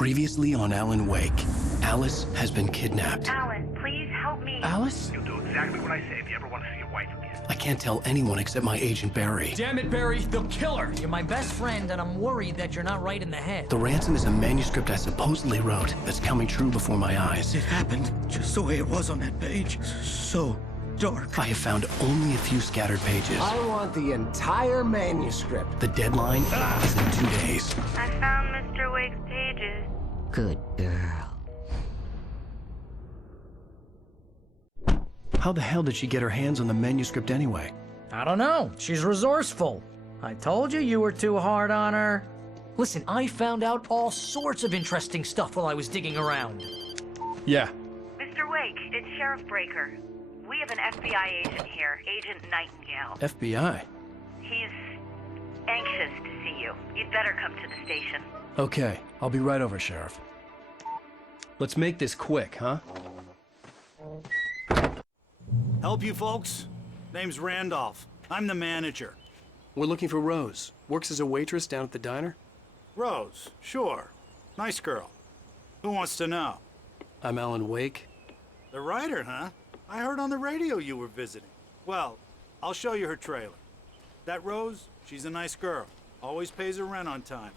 Previously on Alan Wake, Alice has been kidnapped. Alan, please help me. Alice? You'll do exactly what I say if you ever want to see your wife again. I can't tell anyone except my agent Barry. Damn it, Barry, they'll kill her! You're my best friend, and I'm worried that you're not right in the head. The ransom is a manuscript I supposedly wrote that's coming true before my eyes. It happened just the way it was on that page. So dark. I have found only a few scattered pages. I want the entire manuscript. The deadline is in 2 days. I found Mr. Wake's pages. Good girl. How the hell did she get her hands on the manuscript anyway? I don't know. She's resourceful. I told you were too hard on her. Listen, I found out all sorts of interesting stuff while I was digging around. Yeah. Mr. Wake, it's Sheriff Breaker. We have an FBI agent here, Agent Nightingale. FBI? He's anxious to see you. You'd better come to the station. Okay, I'll be right over, Sheriff. Let's make this quick, huh? Help you folks? Name's Randolph. I'm the manager. We're looking for Rose. Works as a waitress down at the diner. Rose, sure. Nice girl. Who wants to know? I'm Alan Wake. The writer, huh? I heard on the radio you were visiting. Well, I'll show you her trailer. That Rose, she's a nice girl. Always pays her rent on time.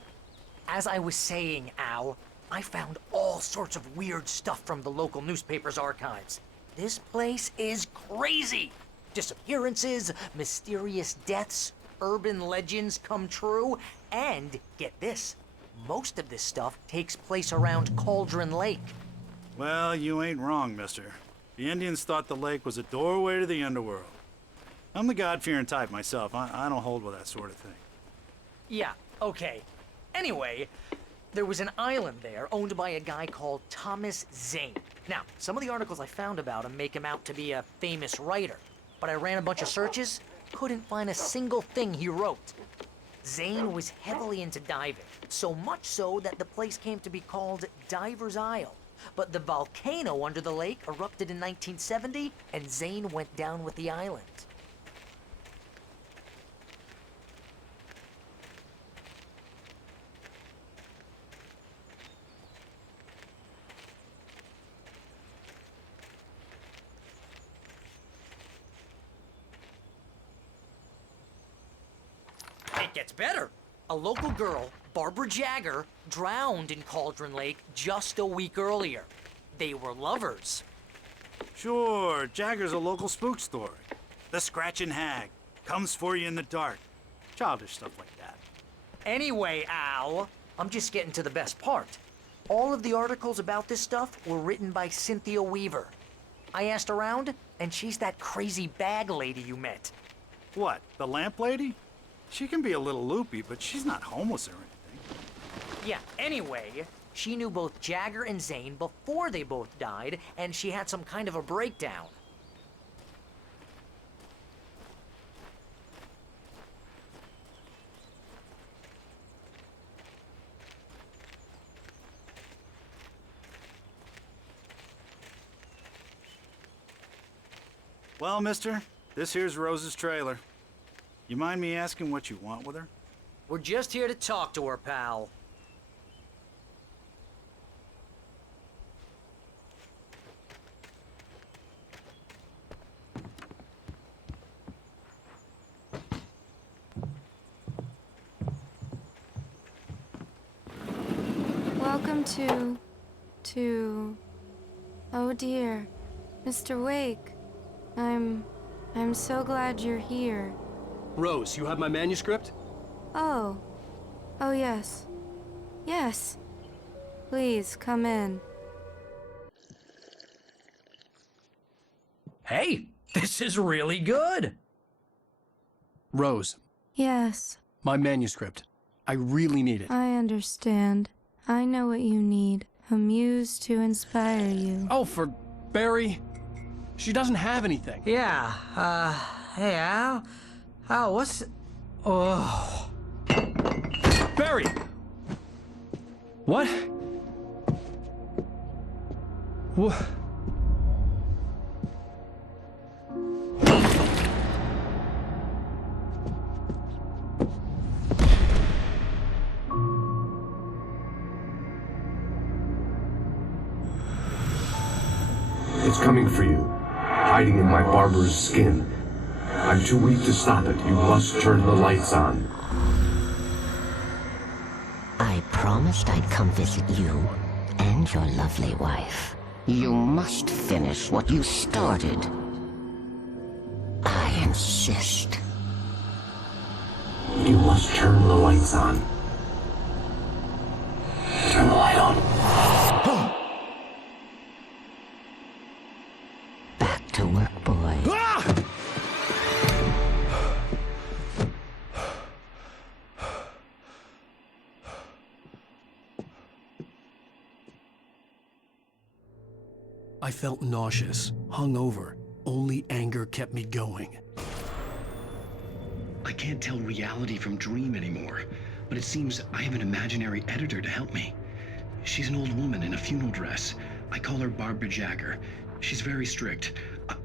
As I was saying, Al, I found all sorts of weird stuff from the local newspaper's archives. This place is crazy. Disappearances, mysterious deaths, urban legends come true, and get this, most of this stuff takes place around Cauldron Lake. Well, you ain't wrong, mister. The Indians thought the lake was a doorway to the underworld. I'm the God-fearing type myself. I don't hold with that sort of thing. Yeah, okay. Anyway, there was an island there owned by a guy called Thomas Zane. Now, some of the articles I found about him make him out to be a famous writer, but I ran a bunch of searches, couldn't find a single thing he wrote. Zane was heavily into diving, so much so that the place came to be called Diver's Isle. But the volcano under the lake erupted in 1970, and Zane went down with the island. It gets better. A local girl, Barbara Jagger, drowned in Cauldron Lake just a week earlier. They were lovers. Sure, Jagger's a local spook story. The Scratching Hag. Comes for you in the dark. Childish stuff like that. Anyway, Al, I'm just getting to the best part. All of the articles about this stuff were written by Cynthia Weaver. I asked around, and she's that crazy bag lady you met. What, the lamp lady? She can be a little loopy, but she's not homeless or anything. Yeah, anyway, she knew both Jagger and Zane before they both died, and she had some kind of a breakdown. Well, mister, this here's Rose's trailer. You mind me asking what you want with her? We're just here to talk to her, pal. Welcome to... Oh dear, Mr. Wake. I'm so glad you're here. Rose, you have my manuscript? Oh. Oh, yes. Yes. Please, come in. Hey, this is really good. Rose, Yes, my manuscript. I really need it. I understand. I know what you need. A muse to inspire you. Oh, for Barry? She doesn't have anything. Yeah, hey, Al? Al, what's... Oh... Barry! What? What? It's coming for you, hiding in my barber's skin. I'm too weak to stop it. You must turn the lights on. I promised I'd come visit you and your lovely wife. You must finish what you started. I insist. You must turn the lights on. Turn the light on. Back to work, boy. I felt nauseous, hungover. Only anger kept me going. I can't tell reality from dream anymore, but it seems I have an imaginary editor to help me. She's an old woman in a funeral dress. I call her Barbara Jagger. She's very strict.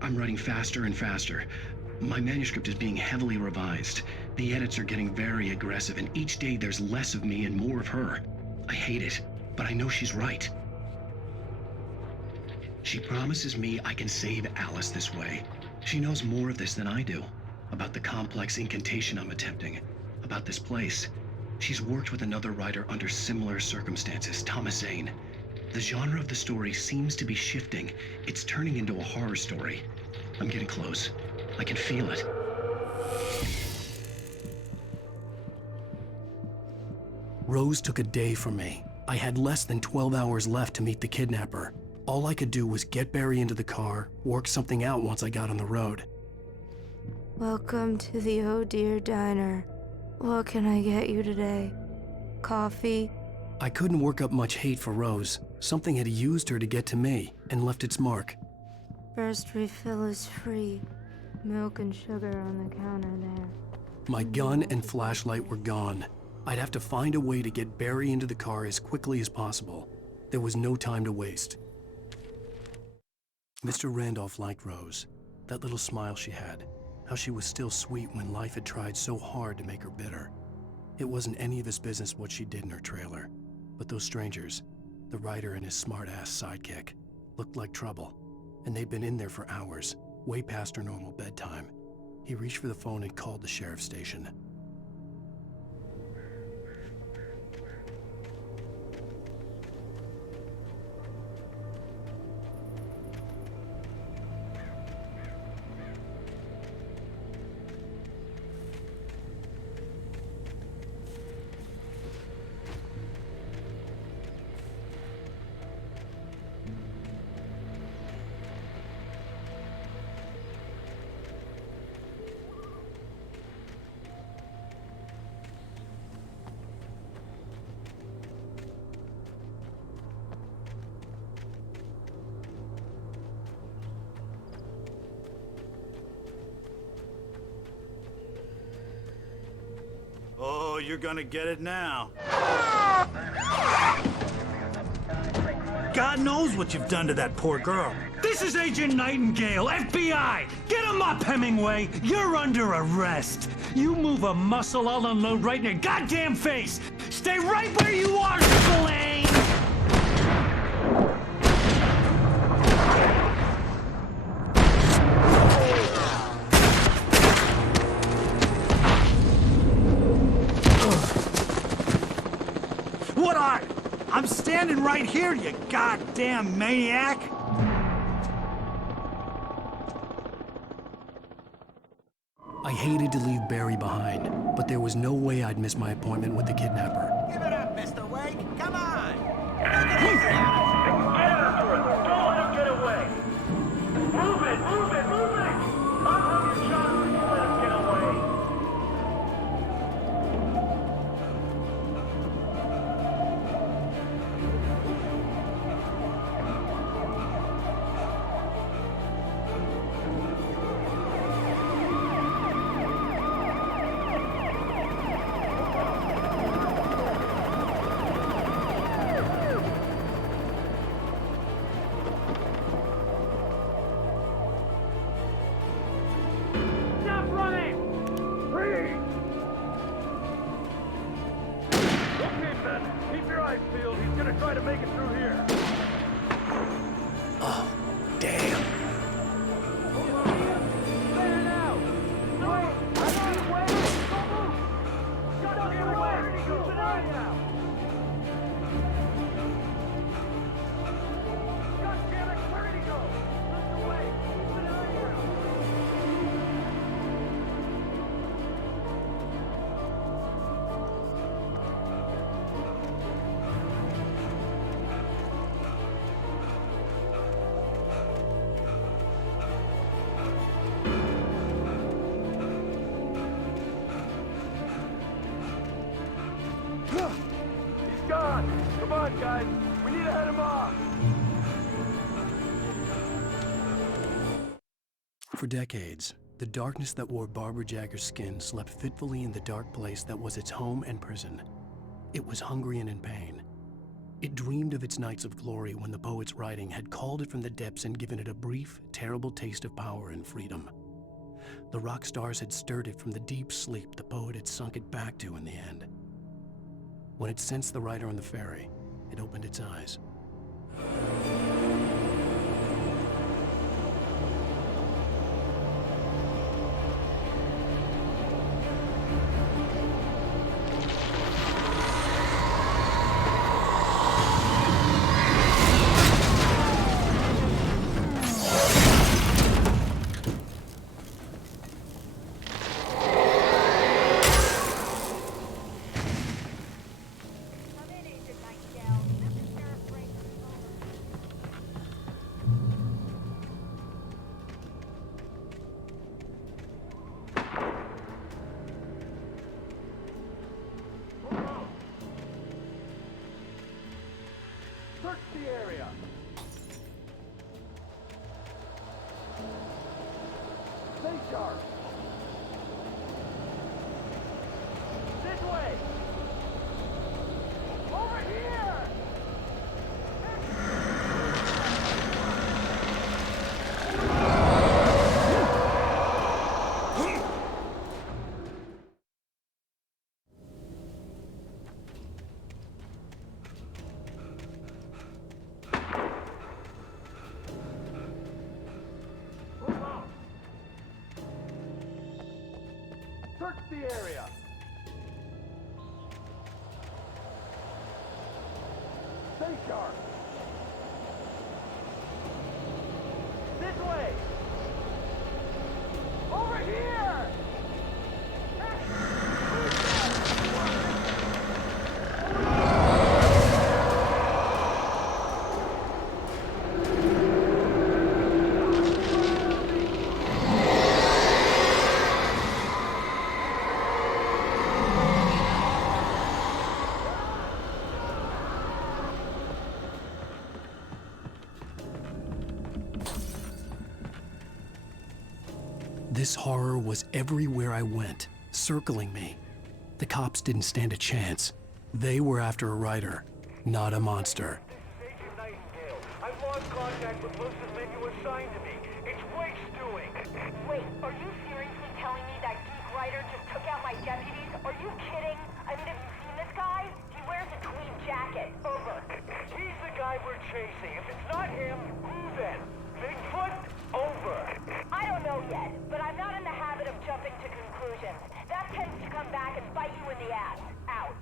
I'm writing faster and faster. My manuscript is being heavily revised. The edits are getting very aggressive, and each day there's less of me and more of her. I hate it, but I know she's right. She promises me I can save Alice this way. She knows more of this than I do. About the complex incantation I'm attempting. About this place. She's worked with another writer under similar circumstances, Thomas Zane. The genre of the story seems to be shifting. It's turning into a horror story. I'm getting close. I can feel it. Rose took a day from me. I had less than 12 hours left to meet the kidnapper. All I could do was get Barry into the car, work something out once I got on the road. Welcome to the Oh Dear Diner. What can I get you today? Coffee? I couldn't work up much hate for Rose. Something had used her to get to me and left its mark. First refill is free. Milk and sugar on the counter there. My gun and flashlight were gone. I'd have to find a way to get Barry into the car as quickly as possible. There was no time to waste. Mr. Randolph liked Rose. That little smile she had. How she was still sweet when life had tried so hard to make her bitter. It wasn't any of his business what she did in her trailer. But those strangers, the writer and his smart-ass sidekick, looked like trouble. And they'd been in there for hours, way past her normal bedtime. He reached for the phone and called the sheriff's station. Oh, you're gonna get it now. God knows what you've done to that poor girl. This is Agent Nightingale, FBI! Get him up, Hemingway! You're under arrest! You move a muscle, I'll unload right in your goddamn face! Stay right where you are, Spillane! What are? I'm standing right here, you goddamn maniac! I hated to leave Barry behind, but there was no way I'd miss my appointment with the kidnapper. Give it up, Mr. Wake! Come on! Get after it! Don't let him get away! Move it! Move it! Move it! I'll have your shot when you let him get away! Stop running! Freeze! Okay, Ben. Keep your eyes peeled. He's gonna try to make it through here. Oh, damn. on! Come on, guys! We need to head him off! For decades, the darkness that wore Barbara Jagger's skin slept fitfully in the dark place that was its home and prison. It was hungry and in pain. It dreamed of its nights of glory when the poet's writing had called it from the depths and given it a brief, terrible taste of power and freedom. The rock stars had stirred it from the deep sleep the poet had sunk it back to in the end. When it sensed the writer on the ferry, it opened its eyes. Search the area! Stay sharp! This way! Over here! Search the area! Stay sharp! This way! Over here! This horror was everywhere I went, circling me. The cops didn't stand a chance. They were after a writer, not a monster. Agent Nightingale. I've lost contact with most of the men you assigned to me. It's Wake's doing. Wait, are you seriously telling me that geek writer just took out my deputies? Are you kidding? I mean, have you seen this guy? He wears a tweed jacket. Over. He's the guy we're chasing. If it's not him, who then? Bigfoot? Over. I don't know yet, but I'm not in the habit of jumping to conclusions. That tends to come back and bite you in the ass. Out.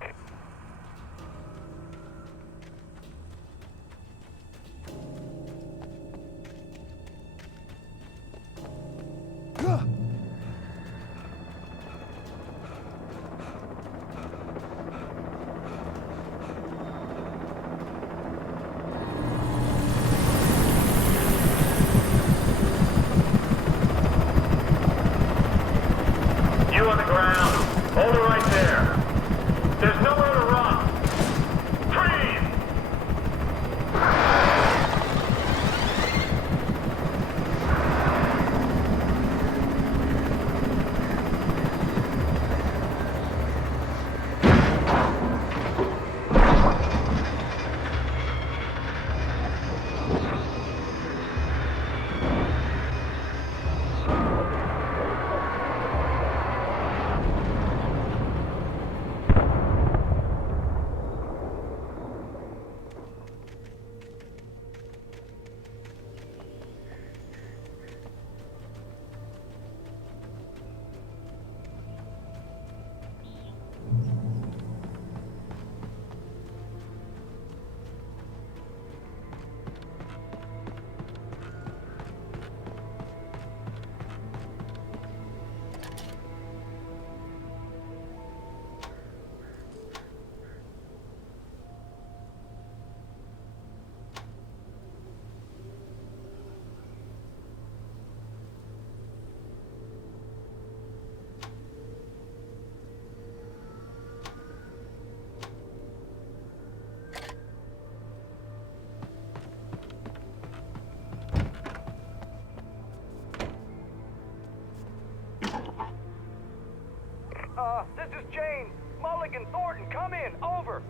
come in. Over.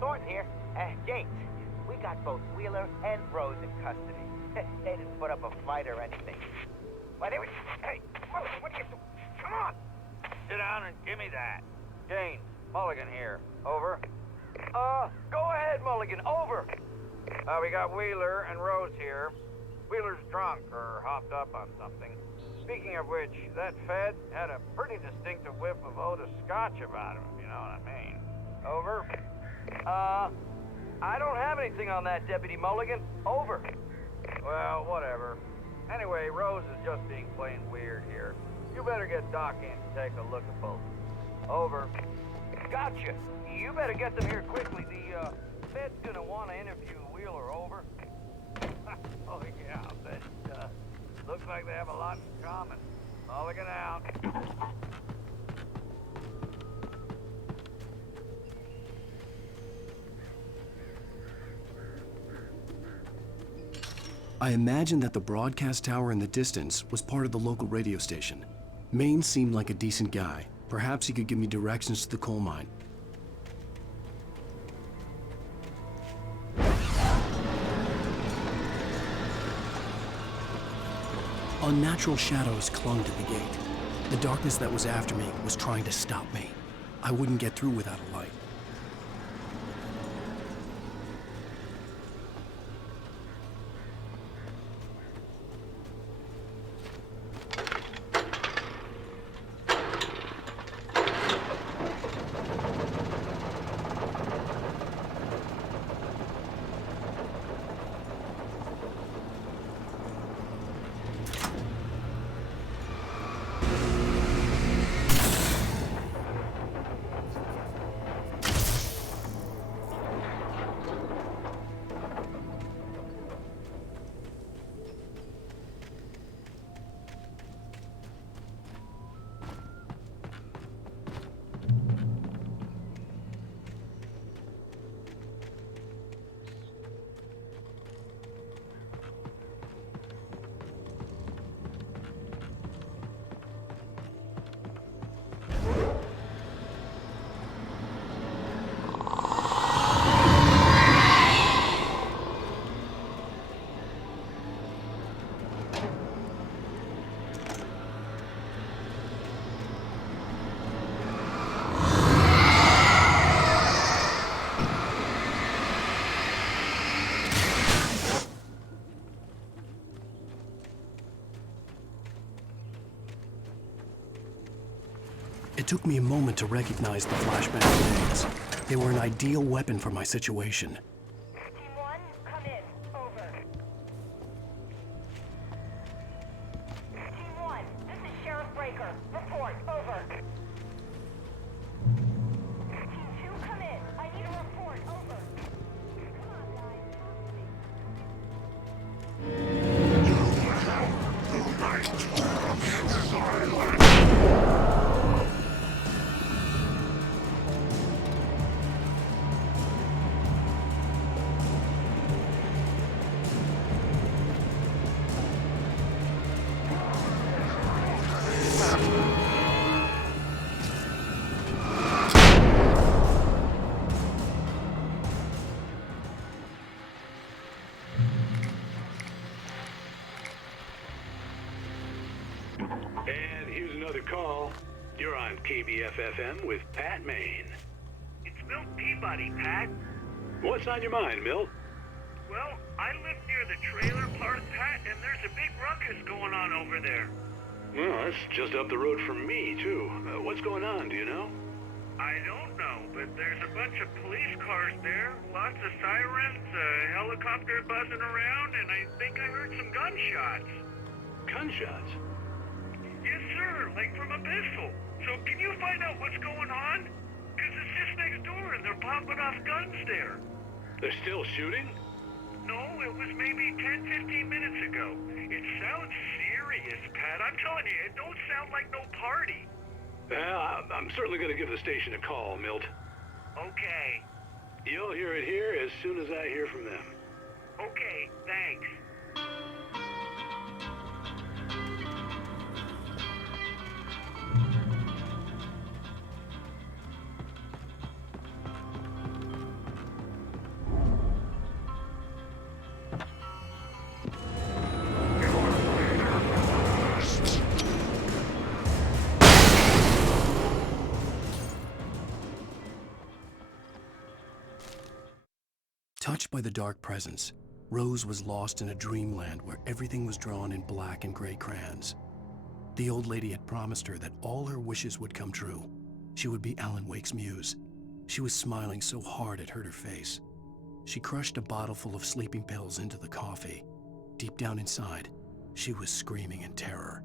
Thornton here. James, we got both Wheeler and Rose in custody. They didn't put up a fight or anything. Why, they were... Hey, Mulligan, what are you doing? Come on. Sit down and give me that. James, Mulligan here. Over. Go ahead, Mulligan. Over. We got Wheeler and Rose here. Wheeler's drunk or hopped up on something. Speaking of which, that Fed had a pretty distinctive whiff of Otis Scotch about him, if you know what I mean. Over. I don't have anything on that, Deputy Mulligan. Over. Well, whatever. Anyway, Rose is just being plain weird here. You better get Doc in to take a look at both. Over. Gotcha. You better get them here quickly. The Fed's gonna want to interview Wheeler. Over. Oh, yeah, I'll bet it does. Looks like they have a lot in common. Mulligan out. I imagined that the broadcast tower in the distance was part of the local radio station. Maine seemed like a decent guy. Perhaps he could give me directions to the coal mine. Unnatural shadows clung to the gate. The darkness that was after me was trying to stop me. I wouldn't get through without a light. It took me a moment to recognize the flashbang grenades. They were an ideal weapon for my situation. Team 1, come in. Over. Team 1, this is Sheriff Breaker. Report. Over. Team 2, come in. I need a report. Over. Come on, guys. And here's another call. You're on KBF-FM with Pat Maine. It's Milt Peabody, Pat. What's on your mind, Milt? Well, I live near the trailer park, Pat, and there's a big ruckus going on over there. Well, that's just up the road from me, too. What's going on, do you know? I don't know, but there's a bunch of police cars there, lots of sirens, a helicopter buzzing around, and I think I heard some gunshots. Gunshots? Yes, sir, like from a pistol. So can you find out what's going on? Because it's just next door and they're popping off guns there. They're still shooting? No, it was maybe 10, 15 minutes ago. It sounds serious, Pat. I'm telling you, it don't sound like no party. Well, I'm certainly going to give the station a call, Milt. Okay. You'll hear it here as soon as I hear from them. Okay, thanks. Touched by the dark presence, Rose was lost in a dreamland where everything was drawn in black and gray crayons. The old lady had promised her that all her wishes would come true. She would be Alan Wake's muse. She was smiling so hard it hurt her face. She crushed a bottle full of sleeping pills into the coffee. Deep down inside, she was screaming in terror.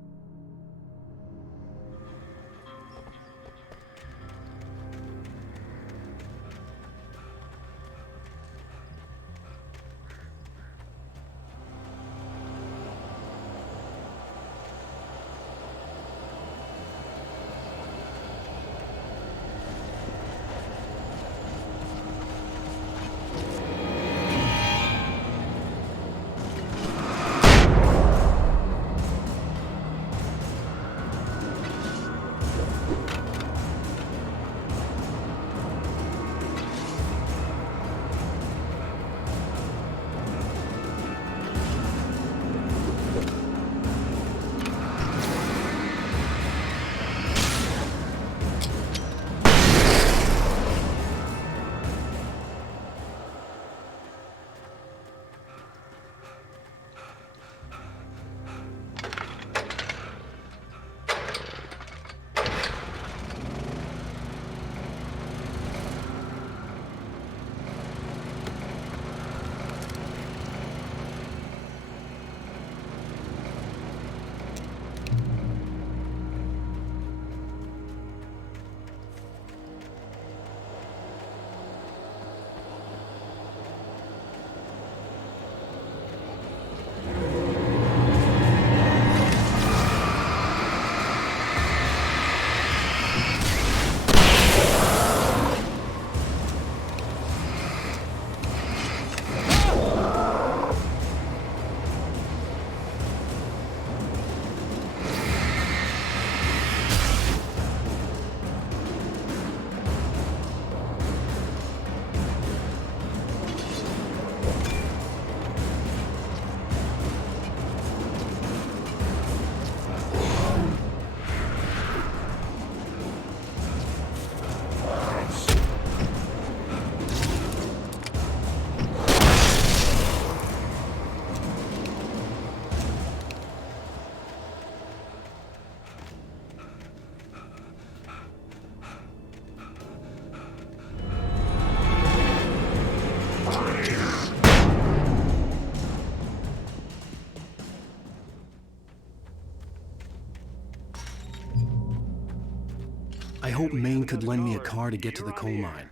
I hoped Maine could lend me a car to get to the coal mine.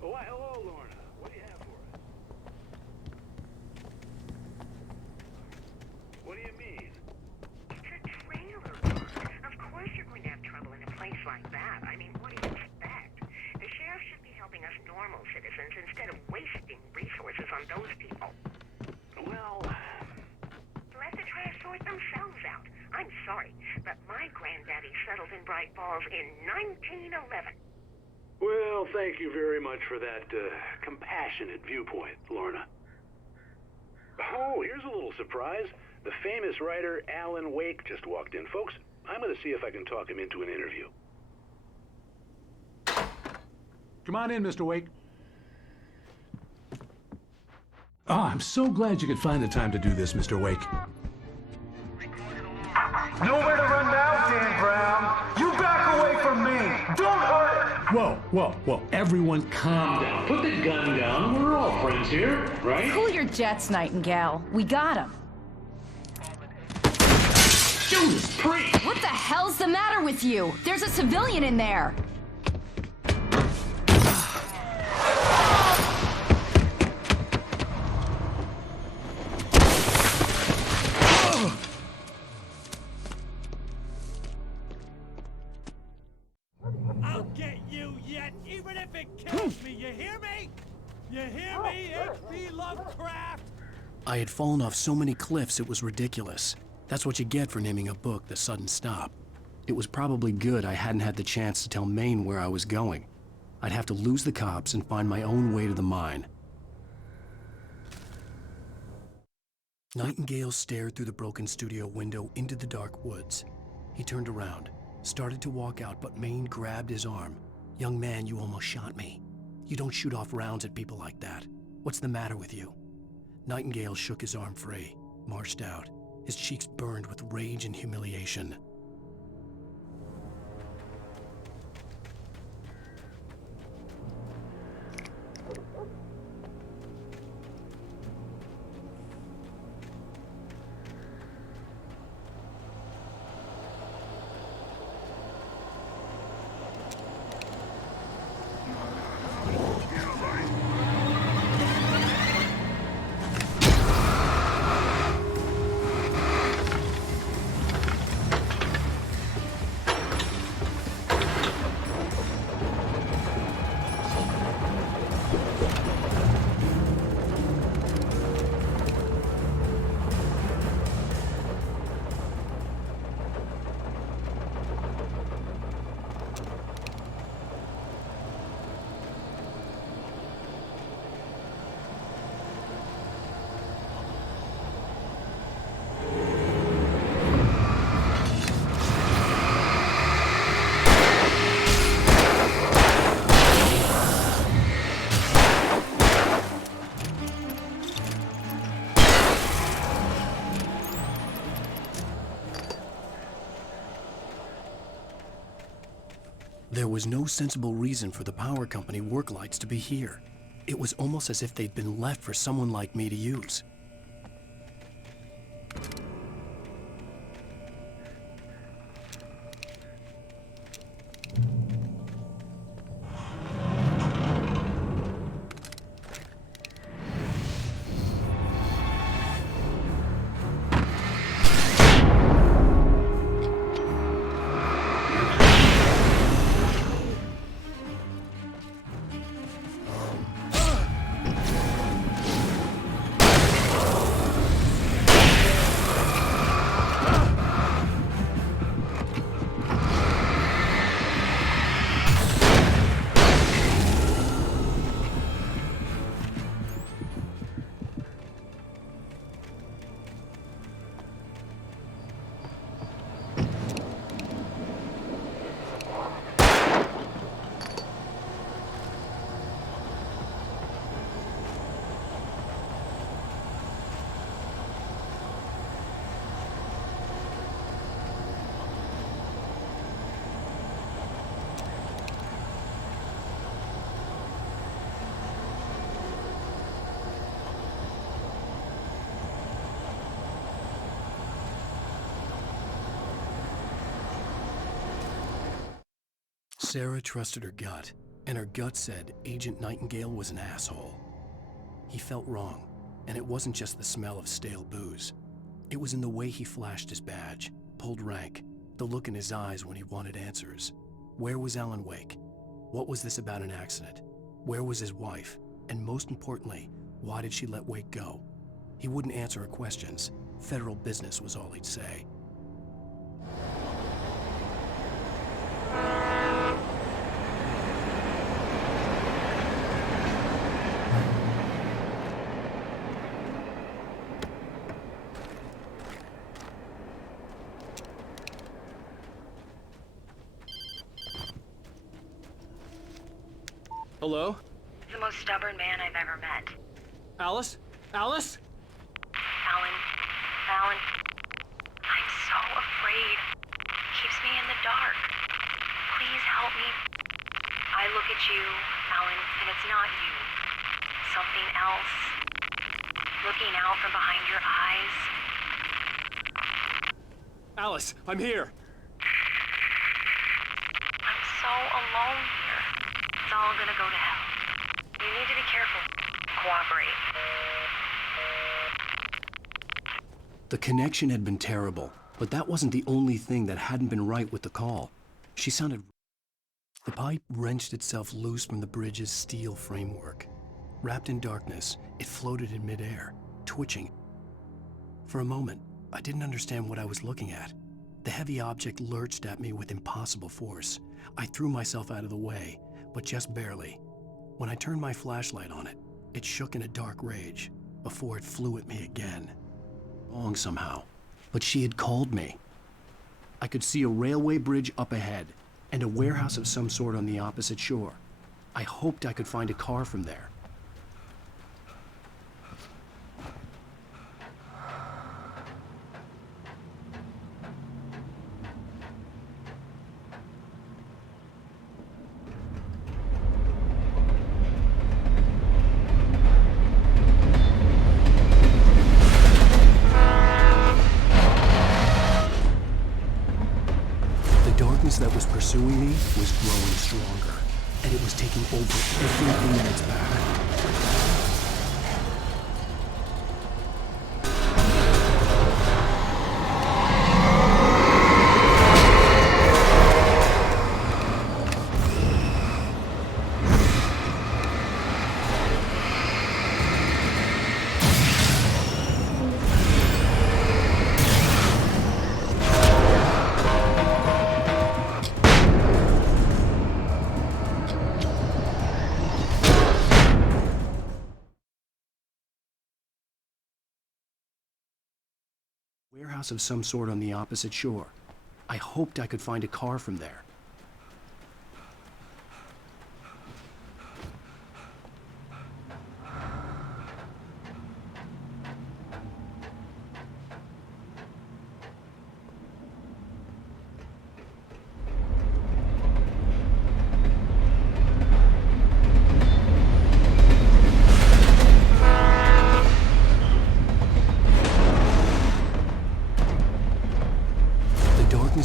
Why, hello, Lorna. What do you have for us? What do you mean? It's a trailer park. Of course you're going to have trouble in a place like that. I mean, what do you expect? The sheriff should be helping us normal citizens instead of wasting resources on those people. Well... Let the trash sort themselves out. I'm sorry, but my granddaddy settled in Bright Falls in 1911. Well, thank you very much for that compassionate viewpoint, Lorna. Oh, here's a little surprise. The famous writer Alan Wake just walked in. Folks, I'm going to see if I can talk him into an interview. Come on in, Mr. Wake. Oh, I'm so glad you could find the time to do this, Mr. Wake. Nowhere to run now, Dan Brown. You back away from me. Don't hurt it. Whoa. Everyone calm down. Put the gun down. We're all friends here, right? Cool your jets, Nightingale. We got him. Judas Priest! What the hell's the matter with you? There's a civilian in there. I'll get you yet, even if it kills me. You hear me? You hear me, H.P. Lovecraft? I had fallen off so many cliffs it was ridiculous. That's what you get for naming a book The Sudden Stop. It was probably good I hadn't had the chance to tell Maine where I was going. I'd have to lose the cops and find my own way to the mine. Nightingale stared through the broken studio window into the dark woods. He turned around, started to walk out, but Maine grabbed his arm. "Young man, you almost shot me." You don't shoot off rounds at people like that. What's the matter with you? Nightingale shook his arm free, marched out. His cheeks burned with rage and humiliation. There was no sensible reason for the power company work lights to be here. It was almost as if they'd been left for someone like me to use. Sarah trusted her gut, and her gut said Agent Nightingale was an asshole. He felt wrong, and it wasn't just the smell of stale booze. It was in the way he flashed his badge, pulled rank, the look in his eyes when he wanted answers. Where was Alan Wake? What was this about an accident? Where was his wife? And most importantly, why did she let Wake go? He wouldn't answer her questions. Federal business was all he'd say. Hello? The most stubborn man I've ever met. Alice? Alice? Alan. I'm so afraid. Keeps me in the dark. Please help me. I look at you, Alan, and it's not you. Something else. Looking out from behind your eyes. Alice, I'm here. I'm so alone here. It's all gonna go to hell. You need to be careful. Cooperate. The connection had been terrible, but that wasn't the only thing that hadn't been right with the call. She sounded... The pipe wrenched itself loose from the bridge's steel framework. Wrapped in darkness, it floated in midair, twitching. For a moment, I didn't understand what I was looking at. The heavy object lurched at me with impossible force. I threw myself out of the way, but just barely. When I turned my flashlight on it, it shook in a dark rage before it flew at me again. Wrong somehow, but she had called me. I could see a railway bridge up ahead and a warehouse of some sort on the opposite shore. I hoped I could find a car from there. That was pursuing me was growing stronger, and it was taking over everything in its path. Warehouse of some sort on the opposite shore. I hoped I could find a car from there.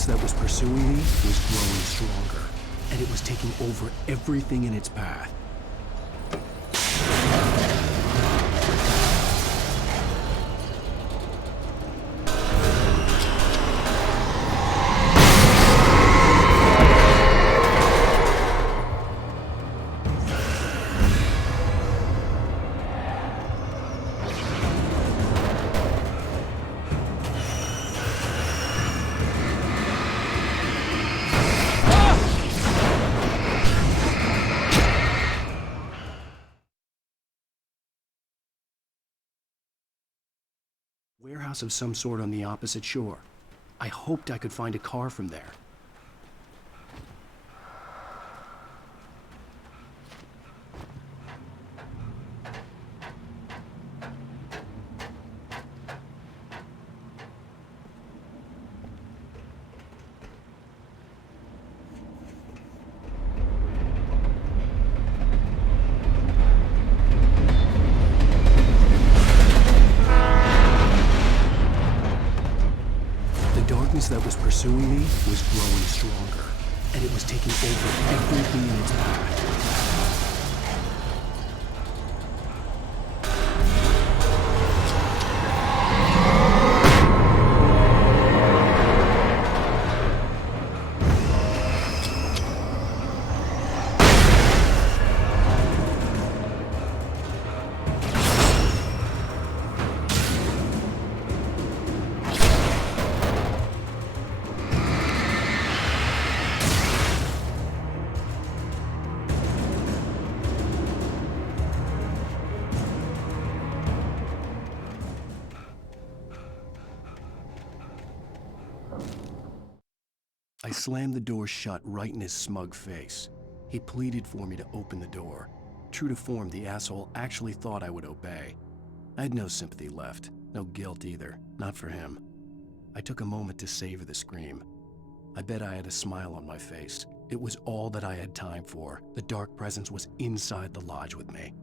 That was pursuing me was growing stronger, and it was taking over everything in its path. Warehouse of some sort on the opposite shore. I hoped I could find a car from there. That was pursuing me was growing stronger, and it was taking over everything in its path. I slammed the door shut right in his smug face. He pleaded for me to open the door. True to form, the asshole actually thought I would obey. I had no sympathy left, no guilt either, not for him. I took a moment to savor the scream. I bet I had a smile on my face. It was all that I had time for. The dark presence was inside the lodge with me.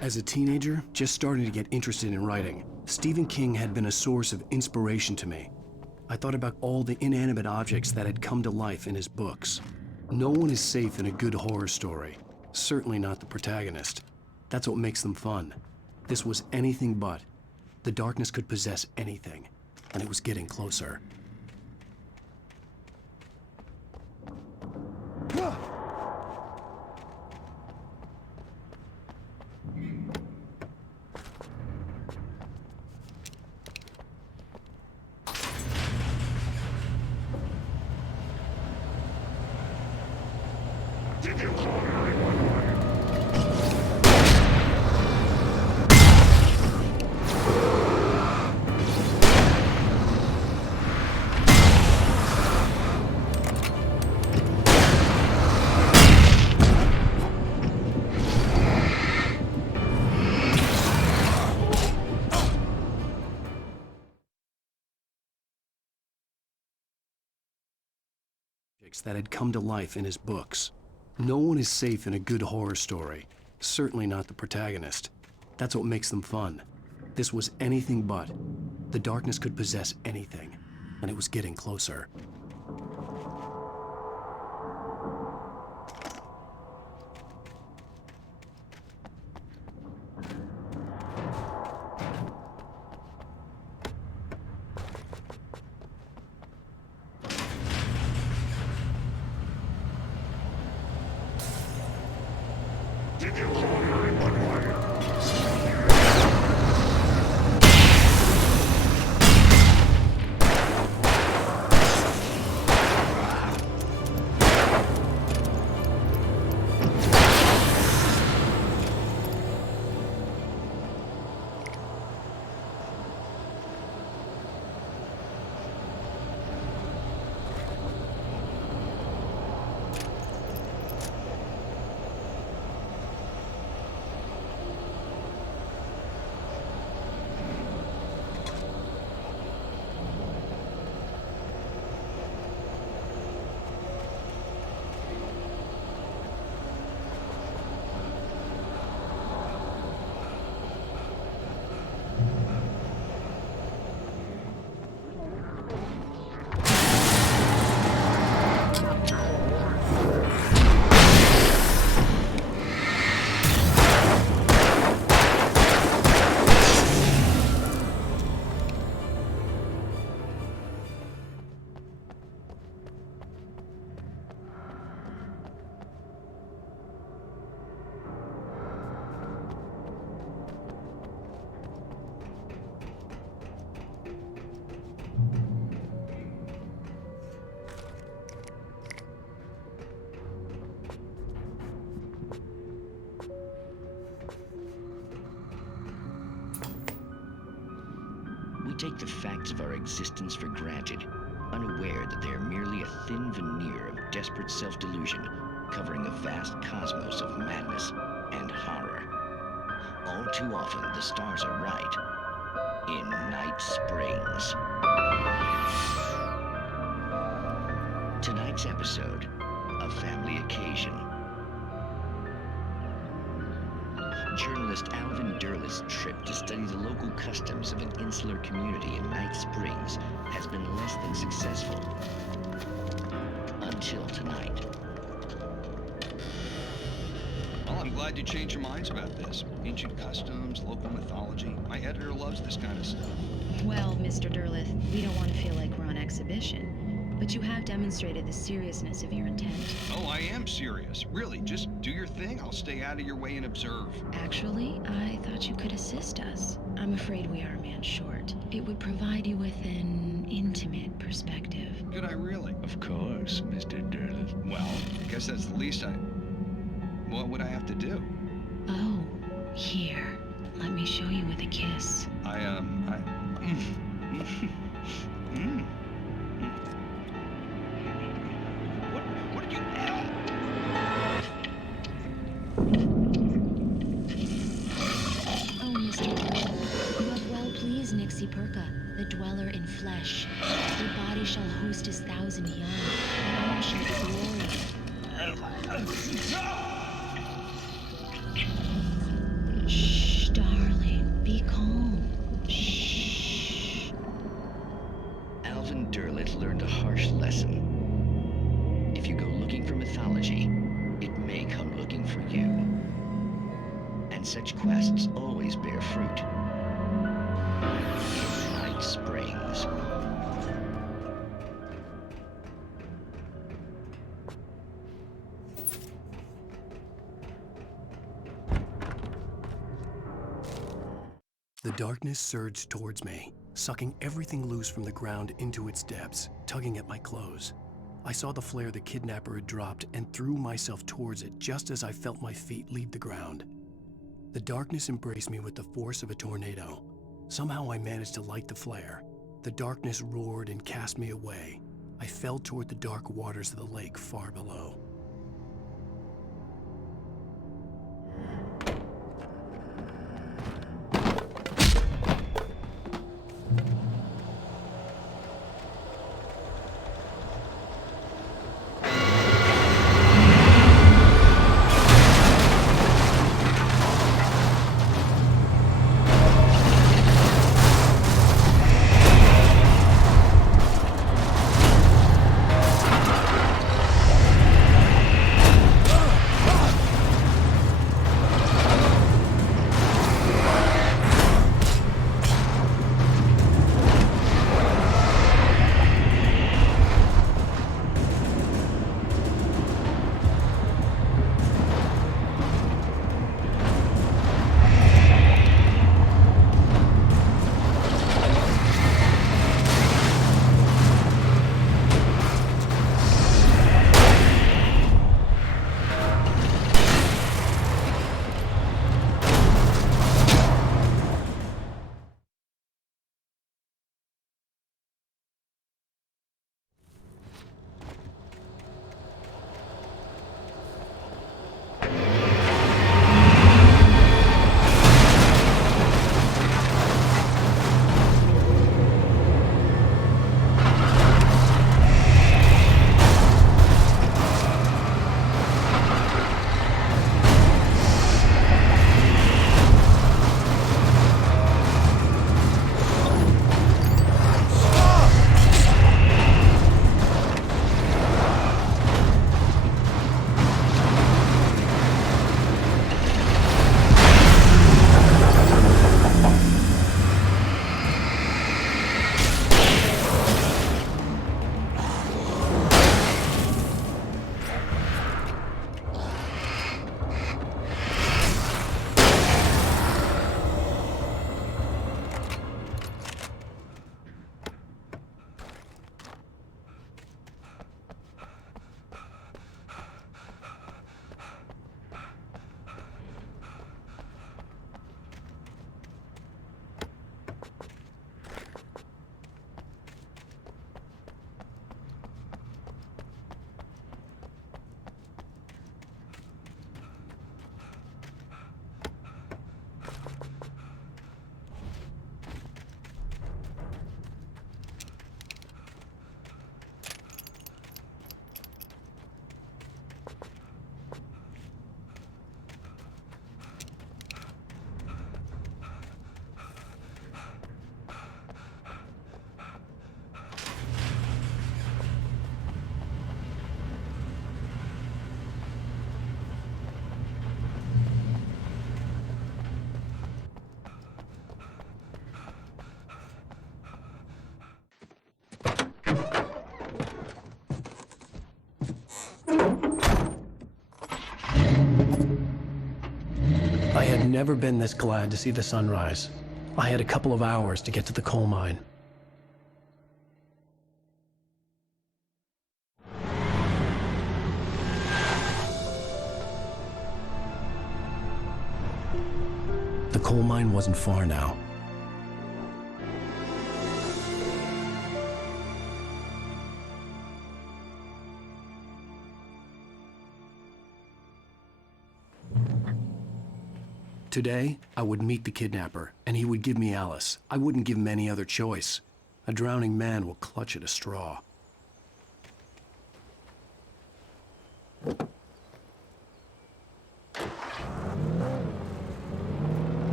As a teenager, just starting to get interested in writing, Stephen King had been a source of inspiration to me. I thought about all the inanimate objects that had come to life in his books. No one is safe in a good horror story. Certainly not the protagonist. That's what makes them fun. This was anything but. The darkness could possess anything, and it was getting closer. objects that had come to life in his books. No one is safe in a good horror story. Certainly not the protagonist. That's what makes them fun. This was anything but. The darkness could possess anything, and it was getting closer. We take the facts of our existence for granted, unaware that they are merely a thin veneer of desperate self-delusion covering a vast cosmos of madness and horror. All too often, the stars are right. In Night Springs. Tonight's episode, A Family Occasion. Journalist Alvin Derleth's trip to study the local customs of an insular community in Night Springs has been less than successful. Until tonight. Well, I'm glad you changed your minds about this. Ancient customs, local mythology. My editor loves this kind of stuff. Well, Mr. Derleth, we don't want to feel like we're on exhibition. But you have demonstrated the seriousness of your intent. Oh, I am serious. Really, just do your thing. I'll stay out of your way and observe. Actually, I thought you could assist us. I'm afraid we are a man short. It would provide you with an intimate perspective. Could I really? Of course, Mr. Derleth. Well, I guess that's the least I... What would I have to do? Oh, here. Let me show you with a kiss. What did you... Oh, Mr. Derleth, you have well pleased Nixie Perka, the dweller in flesh. Your body shall host his 1,000 young, and all shall be glory. Shh, darling, be calm. Shh. Alvin Derleth learned a harsh lesson. If you go looking for mythology, it may come looking for you. And such quests always bear fruit. Night Springs. The darkness surged towards me, sucking everything loose from the ground into its depths, tugging at my clothes. I saw the flare the kidnapper had dropped and threw myself towards it just as I felt my feet leave the ground. The darkness embraced me with the force of a tornado. Somehow I managed to light the flare. The darkness roared and cast me away. I fell toward the dark waters of the lake far below. I had never been this glad to see the sunrise. I had a couple of hours to get to the coal mine. The coal mine wasn't far now. Today, I would meet the kidnapper, and he would give me Alice. I wouldn't give him any other choice. A drowning man will clutch at a straw.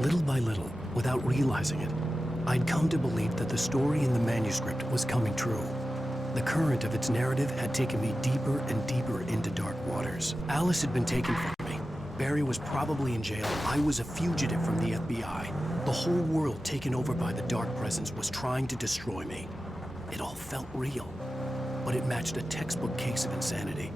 Little by little, without realizing it, I'd come to believe that the story in the manuscript was coming true. The current of its narrative had taken me deeper and deeper into dark waters. Alice had been taken from me. Barry was probably in jail. I was a fugitive from the FBI. The whole world taken over by the Dark Presence was trying to destroy me. It all felt real, but it matched a textbook case of insanity.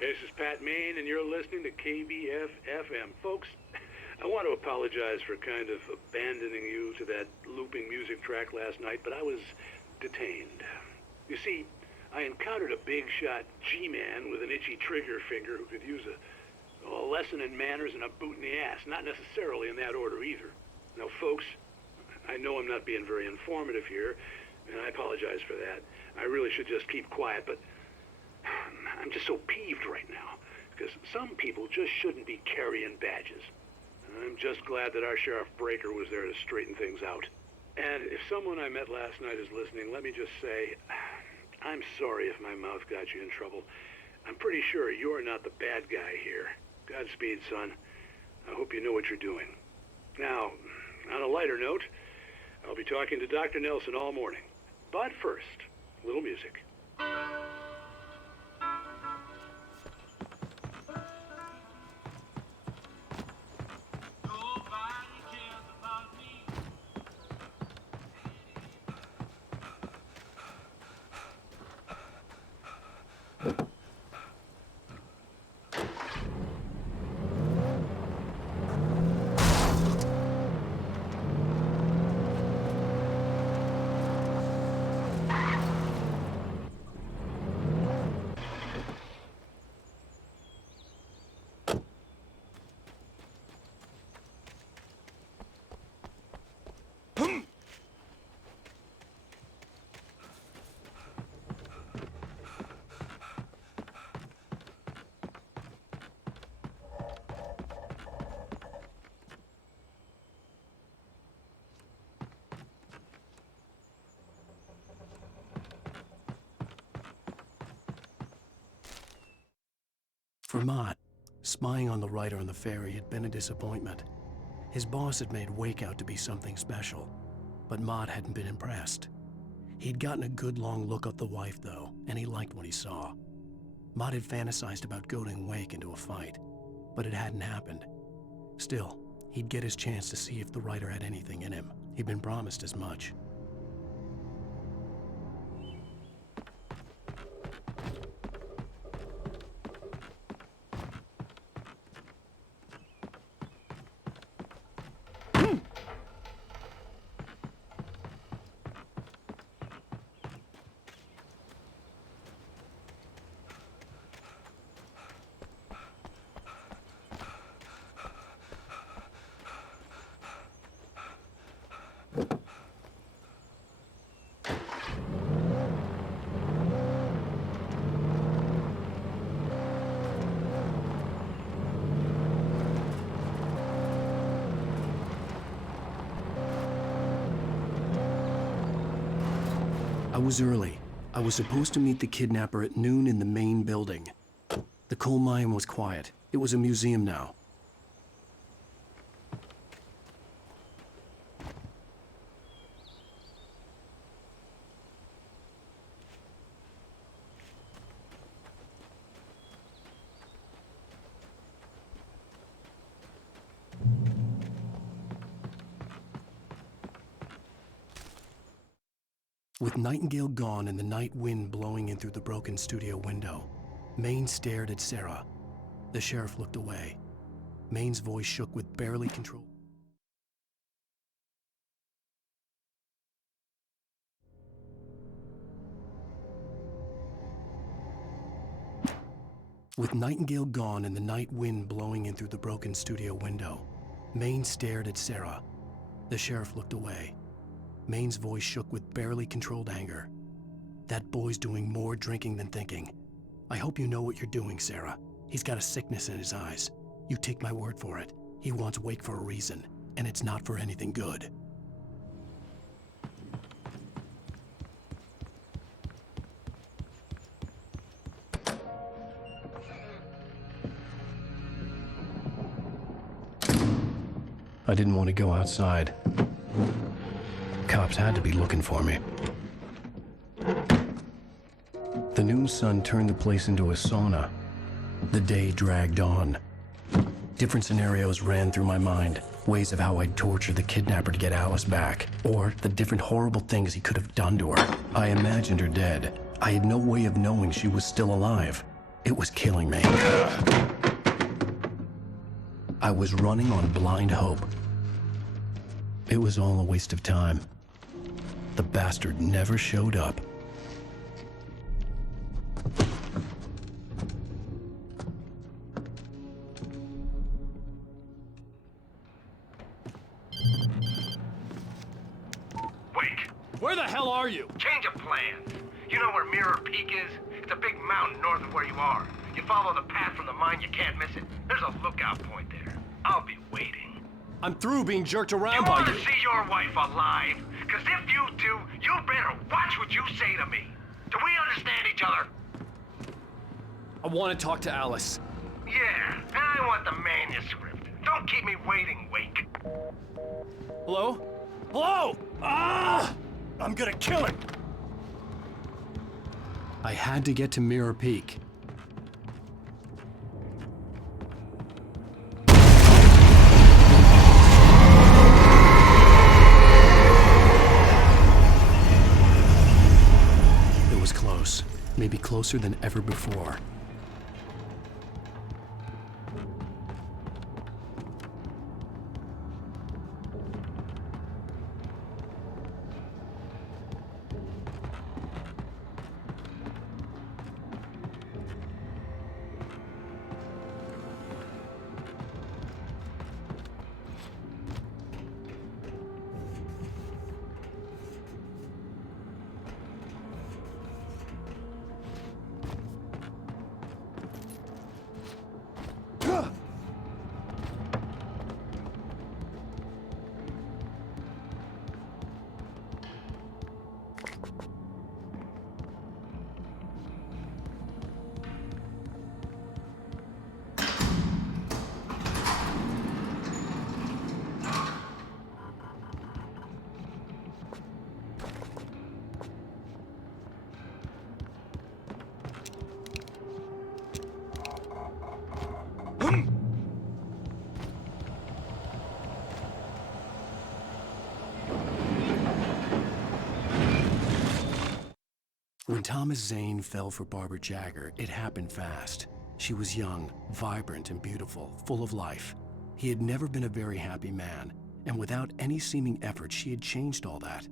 This is Pat Main, and you're listening to KBF-FM. Folks, I want to apologize for kind of abandoning you to that looping music track last night, but I was detained. You see, I encountered a big-shot G-man with an itchy trigger finger who could use a lesson in manners and a boot in the ass. Not necessarily in that order either. Now, folks, I know I'm not being very informative here, and I apologize for that. I really should just keep quiet, but I'm just so peeved right now, because some people just shouldn't be carrying badges. And I'm just glad that our Sheriff Breaker was there to straighten things out. And if someone I met last night is listening, let me just say, I'm sorry if my mouth got you in trouble. I'm pretty sure you're not the bad guy here. Godspeed, son. I hope you know what you're doing. Now, on a lighter note, I'll be talking to Dr. Nelson all morning. But first, a little music. For Mott, spying on the writer on the ferry had been a disappointment. His boss had made Wake out to be something special, but Mott hadn't been impressed. He'd gotten a good long look at the wife, though, and he liked what he saw. Mott had fantasized about goading Wake into a fight, but it hadn't happened. Still, he'd get his chance to see if the writer had anything in him. He'd been promised as much. I was early. I was supposed to meet the kidnapper at noon in the main building. The coal mine was quiet. It was a museum now. With Nightingale gone and the night wind blowing in through the broken studio window, Maine stared at Sarah. The sheriff looked away. Maine's voice shook with barely control. With Nightingale gone and the night wind blowing in through the broken studio window, Maine stared at Sarah. The sheriff looked away. Maine's voice shook with barely controlled anger. That boy's doing more drinking than thinking. I hope you know what you're doing, Sarah. He's got a sickness in his eyes. You take my word for it. He wants Wake for a reason, and it's not for anything good. I didn't want to go outside. Cops had to be looking for me. The noon sun turned the place into a sauna. The day dragged on. Different scenarios ran through my mind. Ways of how I'd torture the kidnapper to get Alice back. Or the different horrible things he could have done to her. I imagined her dead. I had no way of knowing she was still alive. It was killing me. I was running on blind hope. It was all a waste of time. The bastard never showed up. Wake! Where the hell are you? Change of plans. You know where Mirror Peak is? It's a big mountain north of where you are. You follow the path from the mine, you can't miss it. There's a lookout point there. I'll be waiting. I'm through being jerked around You by want to you. see your wife alive? Because if you do, you better watch what you say to me. Do we understand each other? I want to talk to Alice. Yeah, and I want the manuscript. Don't keep me waiting, Wake. Hello? Hello? Ah! I'm gonna kill him. I had to get to Mirror Peak. It was close, maybe closer than ever before. When Thomas Zane fell for Barbara Jagger, it happened fast. She was young, vibrant, and beautiful, full of life. He had never been a very happy man, and without any seeming effort, she had changed all that.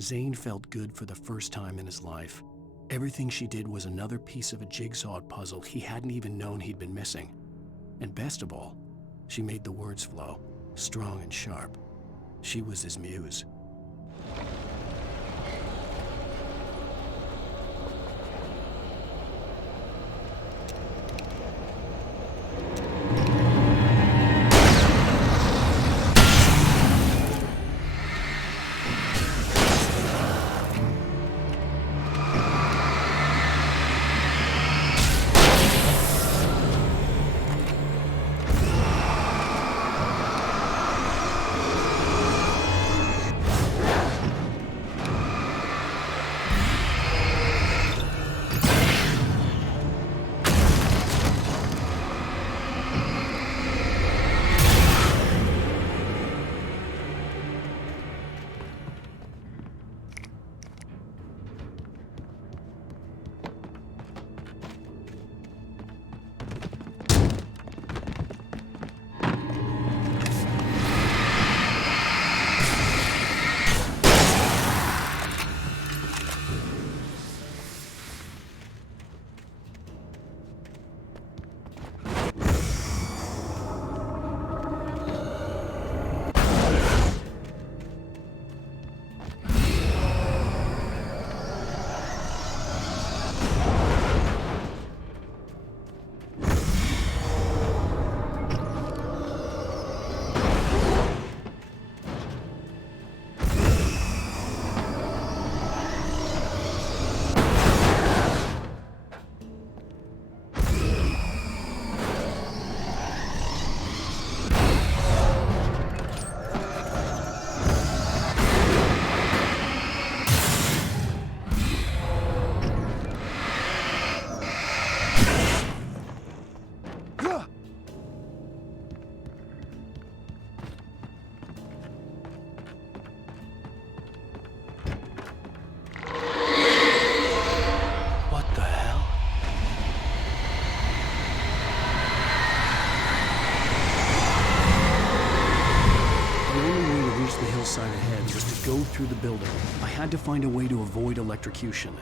Zane felt good for the first time in his life. Everything she did was another piece of a jigsaw puzzle he hadn't even known he'd been missing. And best of all, she made the words flow, strong and sharp. She was his muse. sign ahead was to go through the building. I had to find a way to avoid electrocution.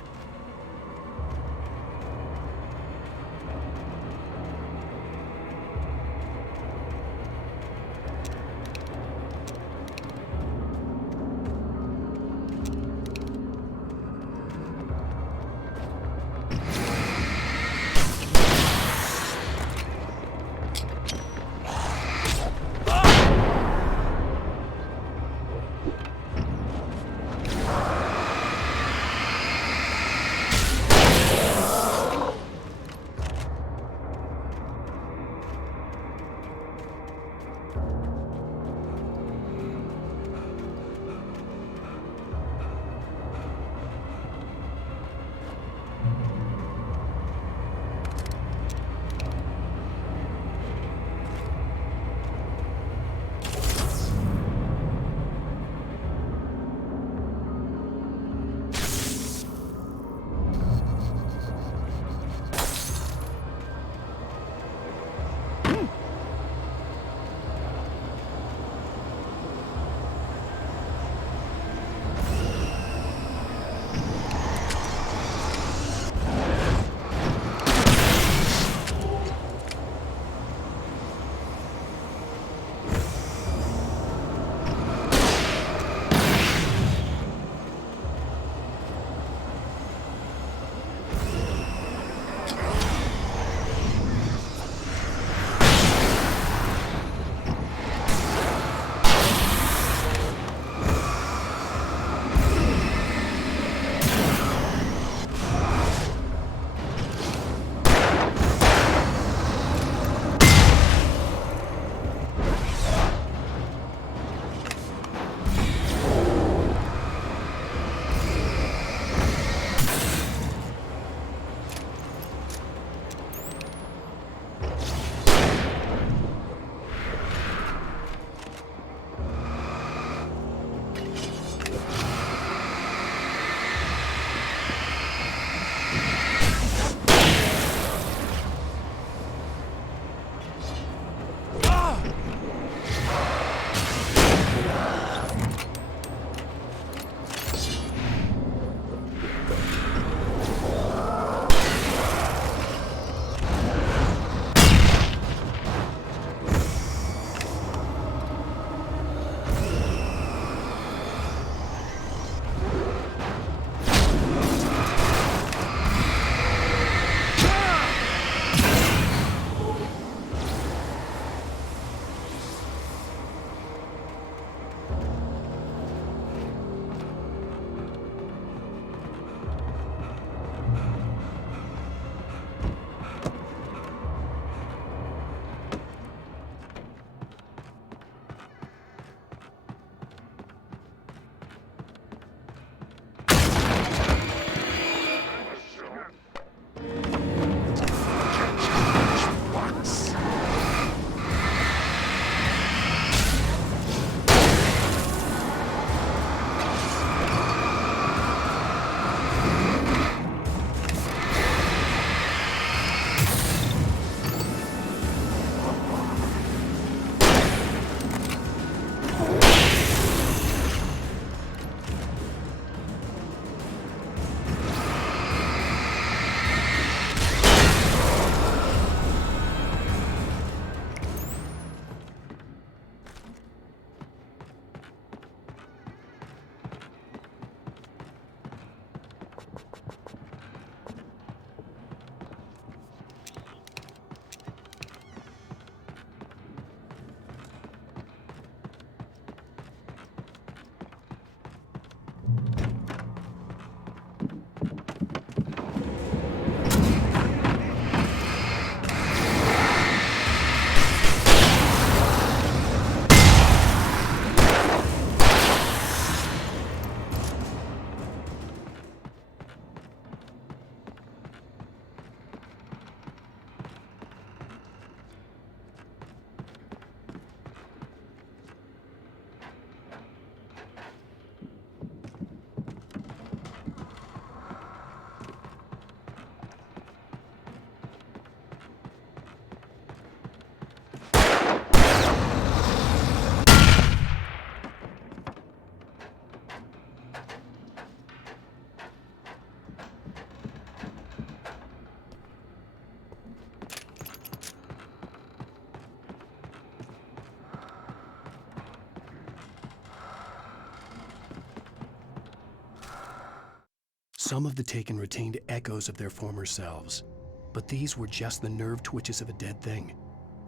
Some of the Taken retained echoes of their former selves, but these were just the nerve twitches of a dead thing.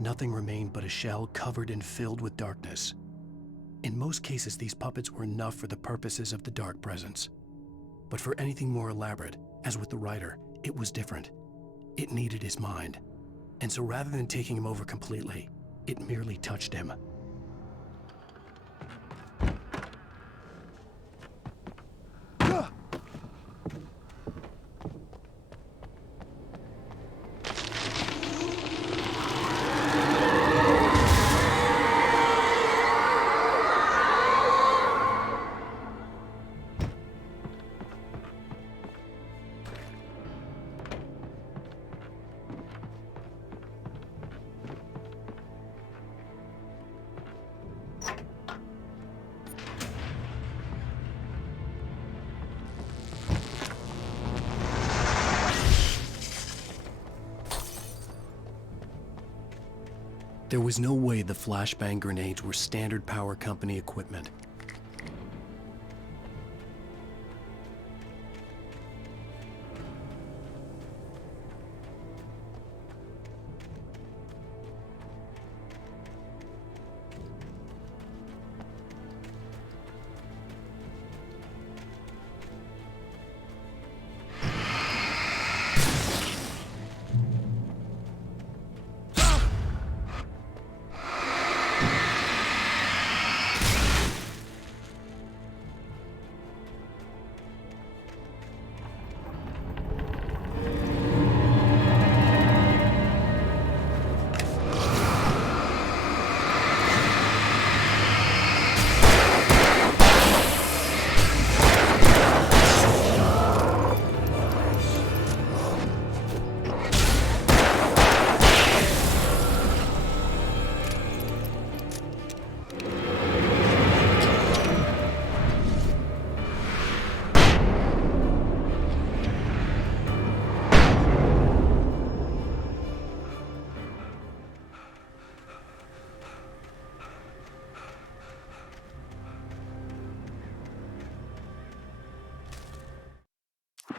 Nothing remained but a shell covered and filled with darkness. In most cases, these puppets were enough for the purposes of the Dark Presence. But for anything more elaborate, as with the writer, it was different. It needed his mind. And so rather than taking him over completely, it merely touched him. There was no way the flashbang grenades were Standard Power Company equipment.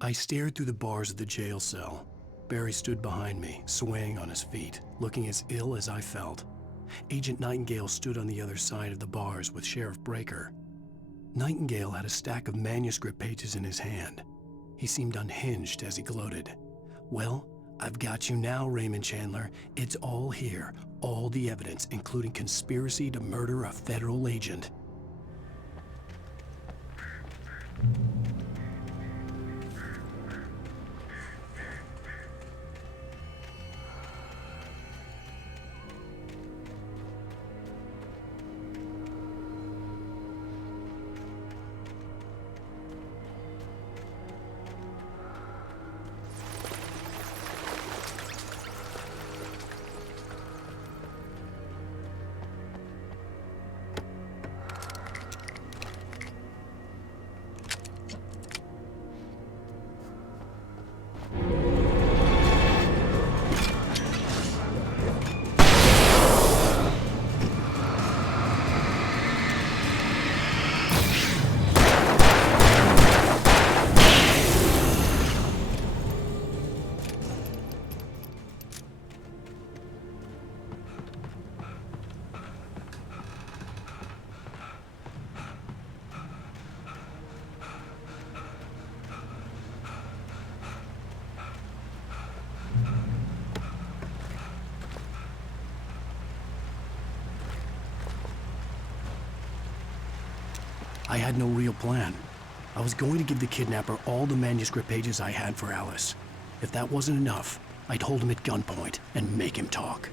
I stared through the bars of the jail cell. Barry stood behind me, swaying on his feet, looking as ill as I felt. Agent Nightingale stood on the other side of the bars with Sheriff Breaker. Nightingale had a stack of manuscript pages in his hand. He seemed unhinged as he gloated. "Well, I've got you now, Raymond Chandler. It's all here, all the evidence, including conspiracy to murder a federal agent." I had no real plan. I was going to give the kidnapper all the manuscript pages I had for Alice. If that wasn't enough, I'd hold him at gunpoint and make him talk.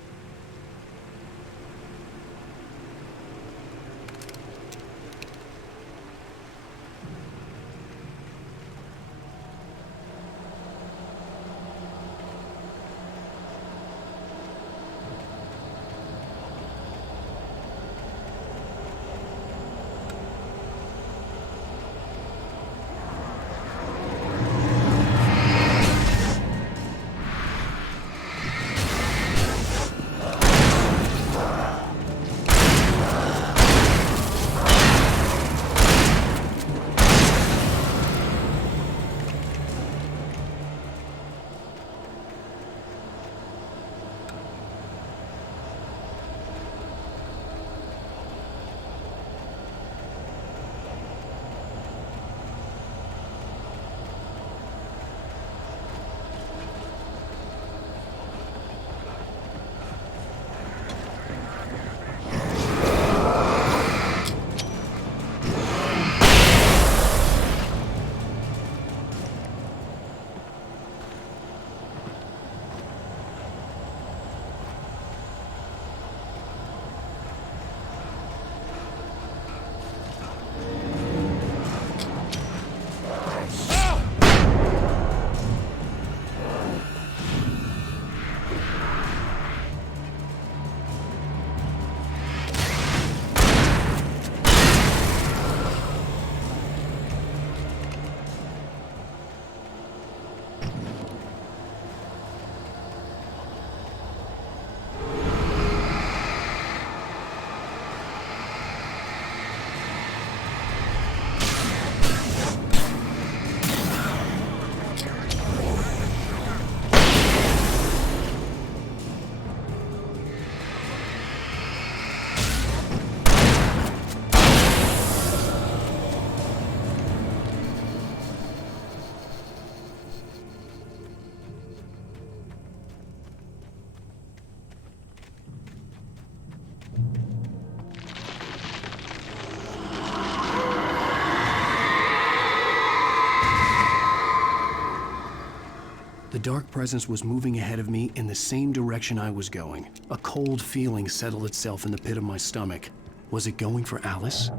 The dark presence was moving ahead of me in the same direction I was going. A cold feeling settled itself in the pit of my stomach. Was it going for Alice?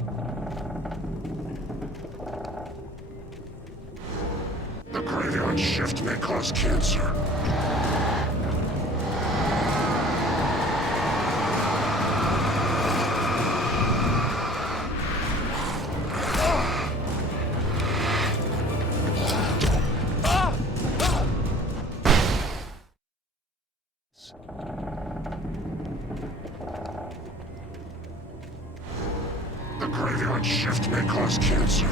The graveyard shift may cause cancer. The graveyard shift may cause cancer.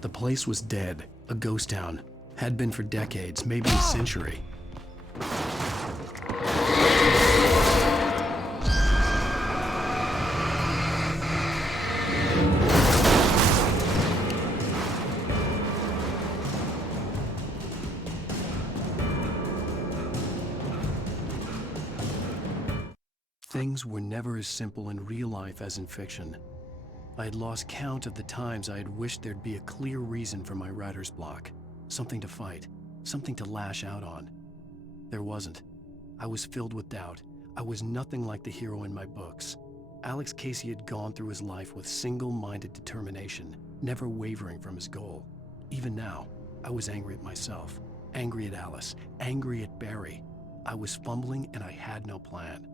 The place was dead, a ghost town. Had been for decades, maybe a century. Things were never as simple in real life as in fiction. I had lost count of the times I had wished there'd be a clear reason for my writer's block. Something to fight, something to lash out on. There wasn't. I was filled with doubt. I was nothing like the hero in my books. Alex Casey had gone through his life with single-minded determination, never wavering from his goal. Even now, I was angry at myself, angry at Alice, angry at Barry. I was fumbling and I had no plan.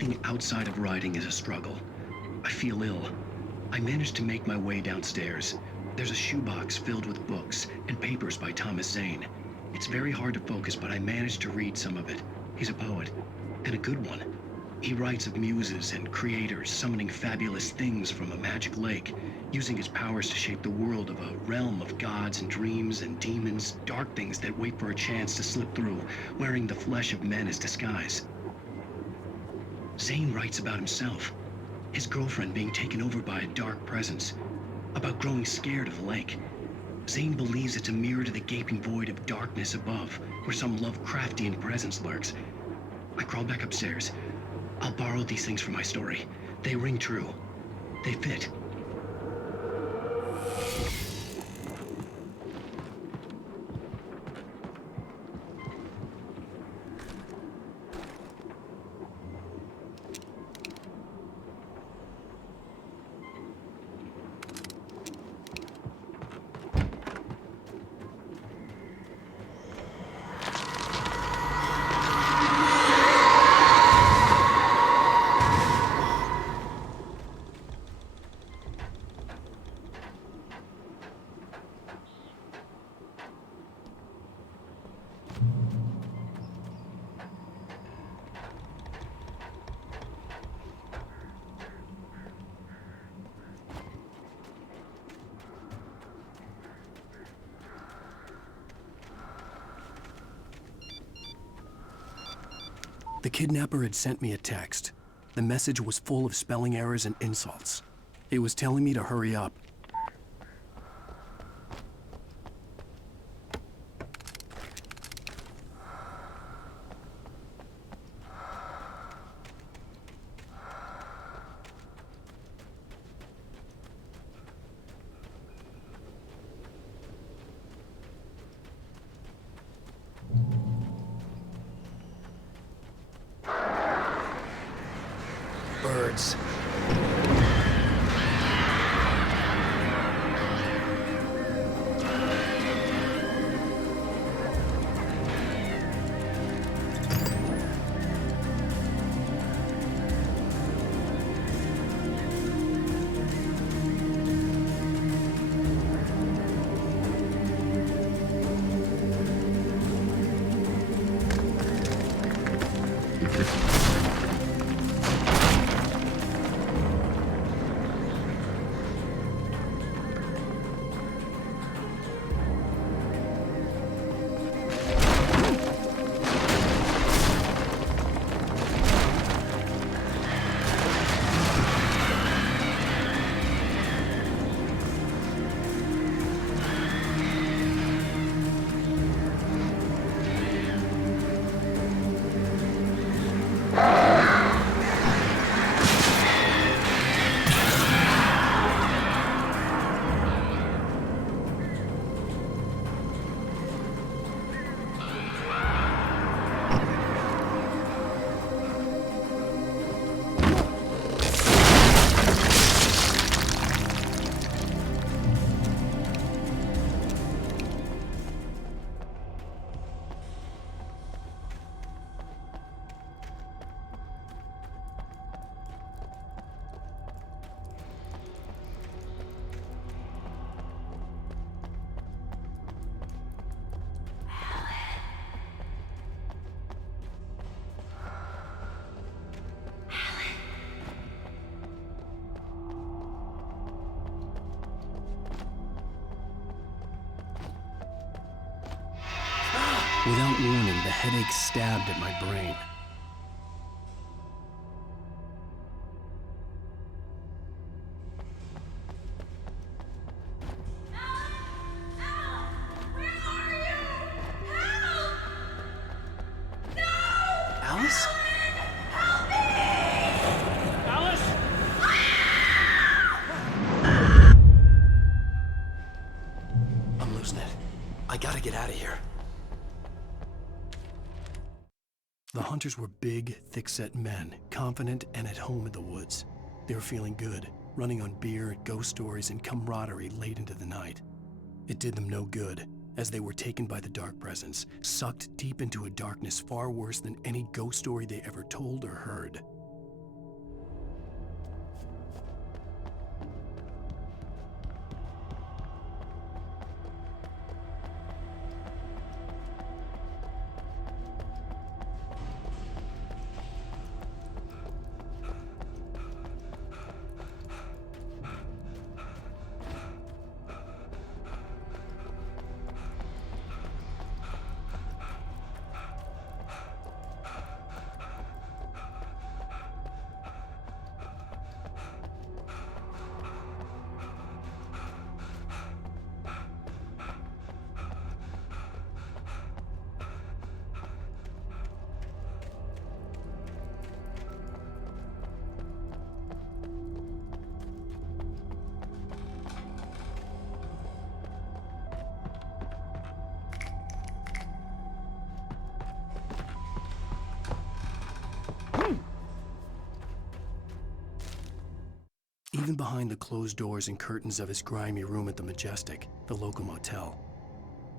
Anything outside of writing is a struggle. I feel ill. I managed to make my way downstairs. There's a shoebox filled with books and papers by Thomas Zane. It's very hard to focus, but I managed to read some of it. He's a poet, and a good one. He writes of muses and creators summoning fabulous things from a magic lake, using his powers to shape the world of a realm of gods and dreams and demons, dark things that wait for a chance to slip through, wearing the flesh of men as disguise. Zane writes about himself, his girlfriend being taken over by a dark presence, about growing scared of the lake. Zane believes it's a mirror to the gaping void of darkness above, where some Lovecraftian presence lurks. I crawl back upstairs. I'll borrow these things for my story. They ring true. They fit. The kidnapper had sent me a text. The message was full of spelling errors and insults. It was telling me to hurry up. Birds. Without warning, the headache stabbed at my brain. Alice? Alice? I'm losing it. I gotta get out of here. The hunters were big, thick-set men, confident and at home in the woods. They were feeling good, running on beer, ghost stories, and camaraderie late into the night. It did them no good, as they were taken by the dark presence, sucked deep into a darkness far worse than any ghost story they ever told or heard. behind the closed doors and curtains of his grimy room at the Majestic, the local motel.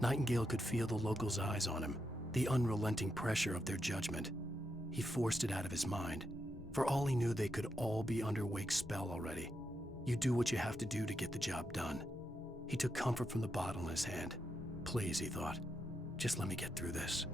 Nightingale could feel the locals' eyes on him, the unrelenting pressure of their judgment. He forced it out of his mind. For all he knew, they could all be under Wake's spell already. You do what you have to do to get the job done. He took comfort from the bottle in his hand. Please, he thought, just let me get through this.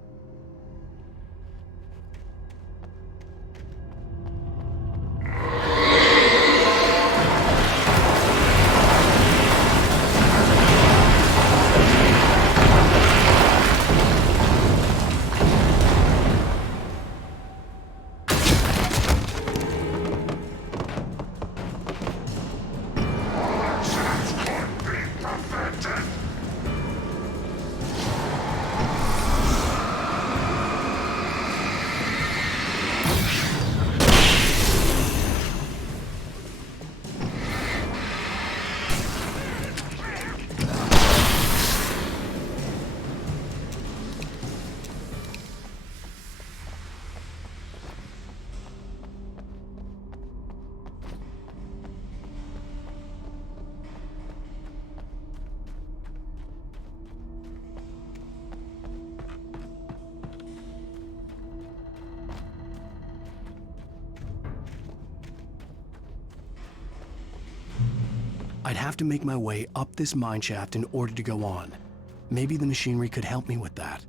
I'd have to make my way up this mine shaft in order to go on. Maybe the machinery could help me with that.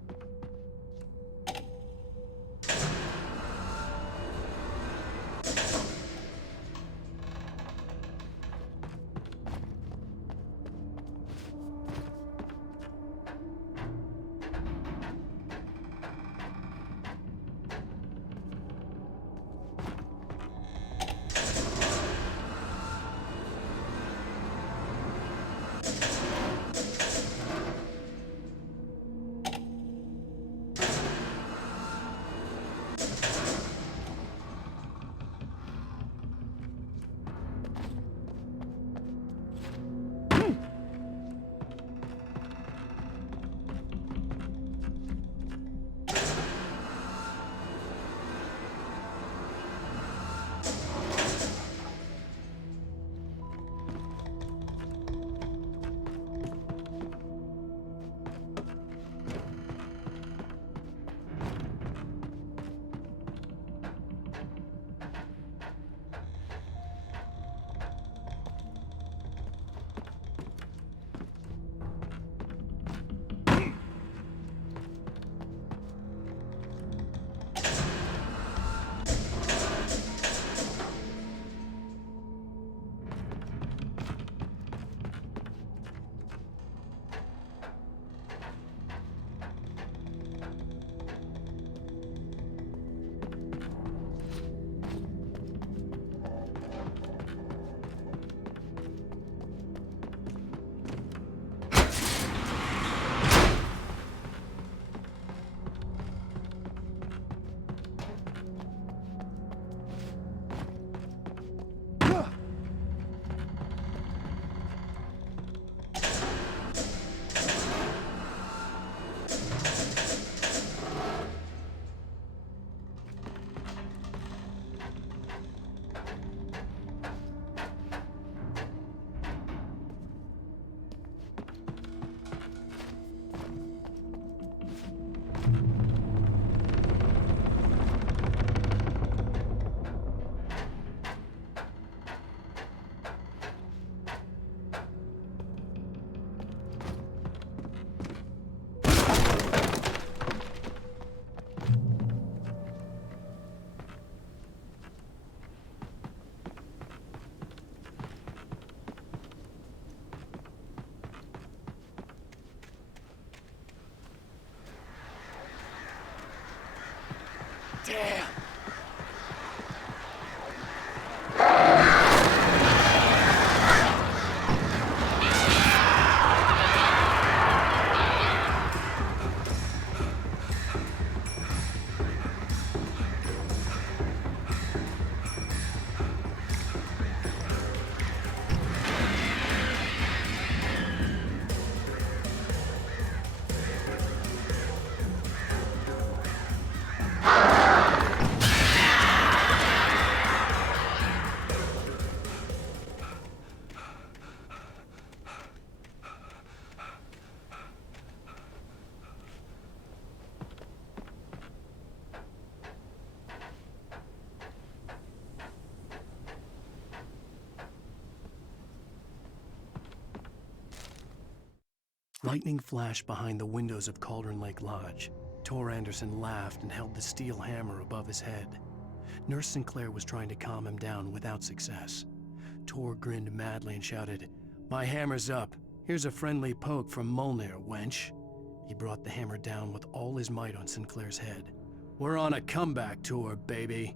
Lightning flashed behind the windows of Cauldron Lake Lodge. Tor Anderson laughed and held the steel hammer above his head. Nurse Sinclair was trying to calm him down without success. Tor grinned madly and shouted, "My hammer's up. Here's a friendly poke from Molnir, wench." He brought the hammer down with all his might on Sinclair's head. "We're on a comeback tour, baby."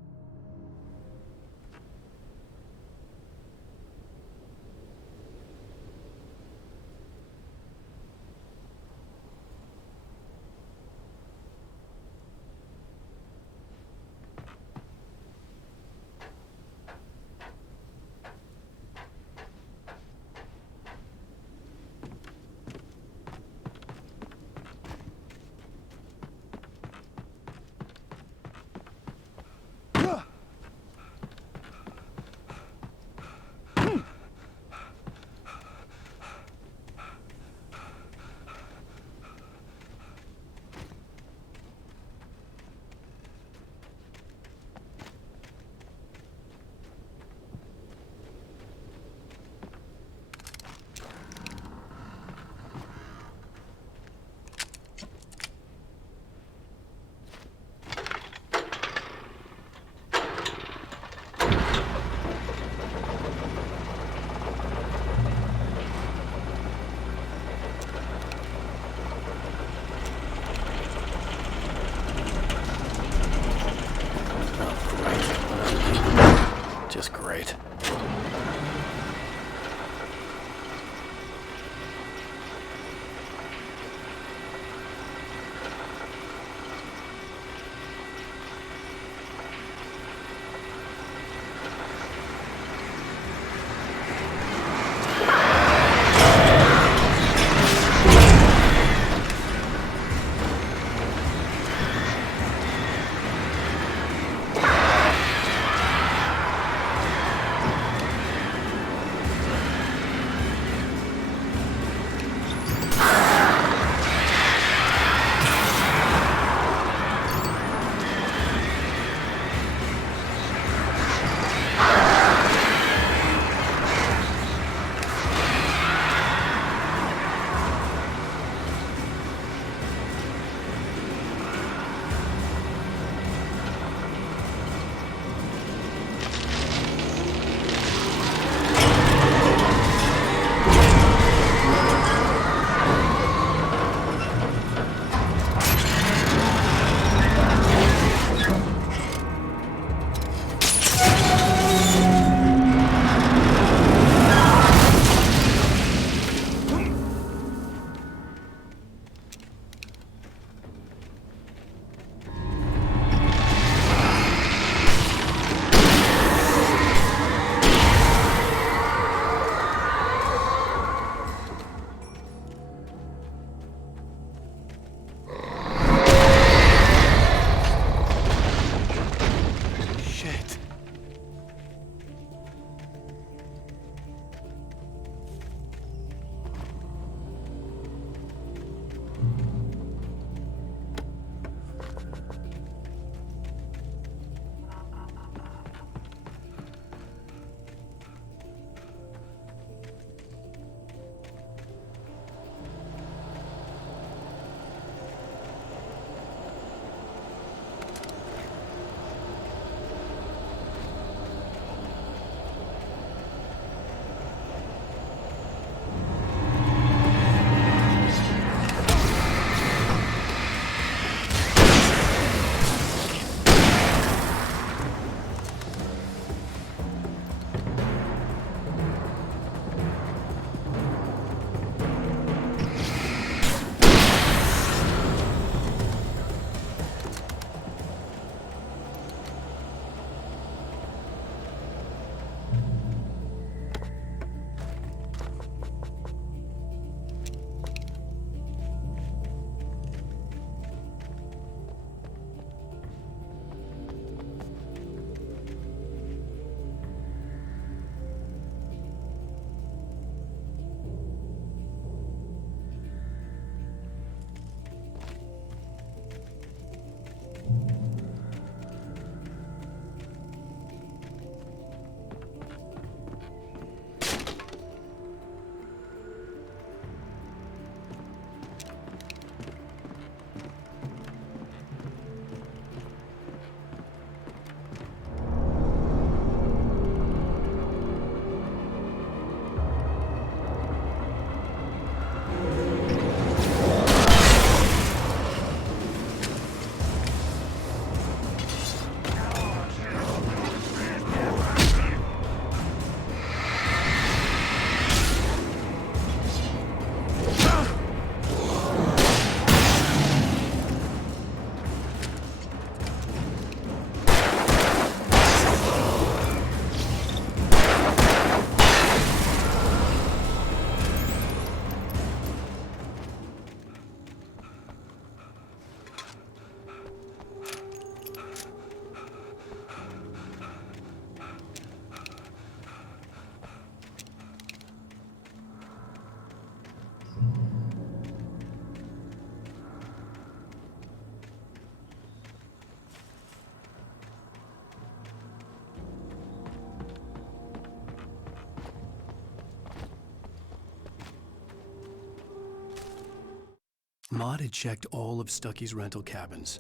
Maud had checked all of Stucky's rental cabins.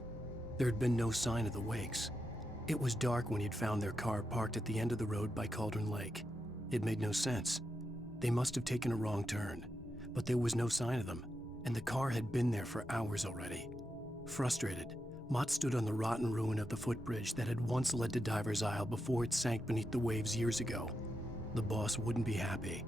There had been no sign of the Wakes. It was dark when he'd found their car parked at the end of the road by Cauldron Lake. It made no sense. They must have taken a wrong turn, but there was no sign of them, and the car had been there for hours already. Frustrated, Mott stood on the rotten ruin of the footbridge that had once led to Diver's Isle before it sank beneath the waves years ago. The boss wouldn't be happy.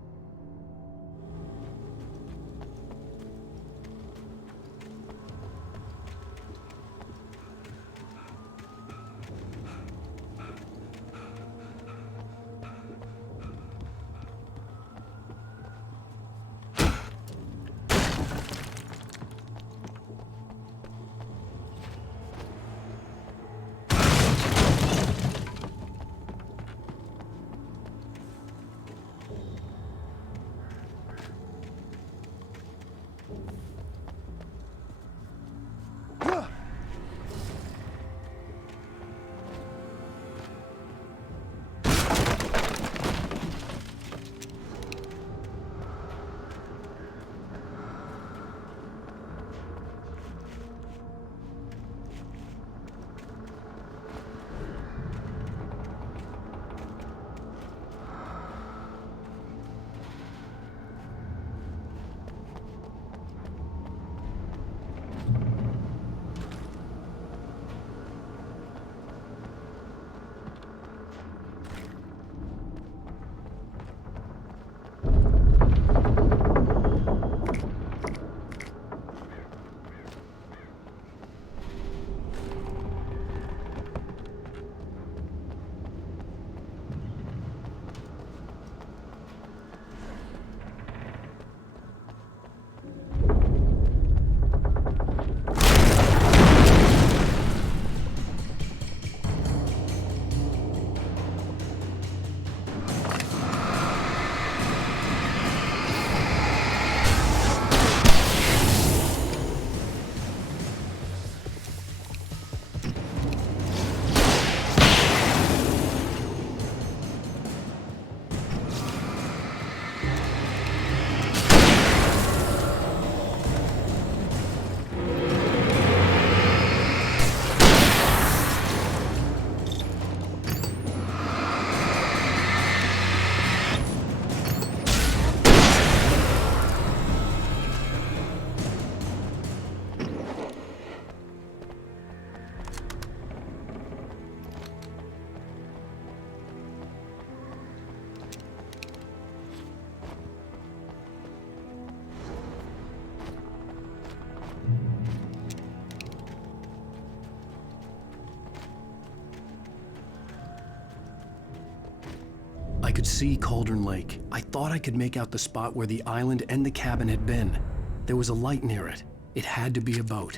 I could see Cauldron Lake. I thought I could make out the spot where the island and the cabin had been. There was a light near it. It had to be a boat.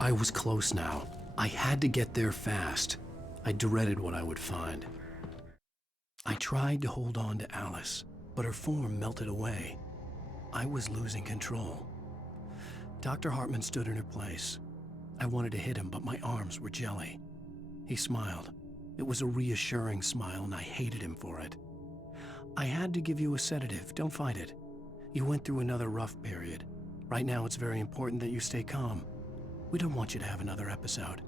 I was close now. I had to get there fast. I dreaded what I would find. I tried to hold on to Alice, but her form melted away. I was losing control. Dr. Hartman stood in her place. I wanted to hit him, but my arms were jelly. He smiled. It was a reassuring smile, and I hated him for it. I had to give you a sedative. Don't fight it. You went through another rough period. Right now, it's very important that you stay calm. We don't want you to have another episode.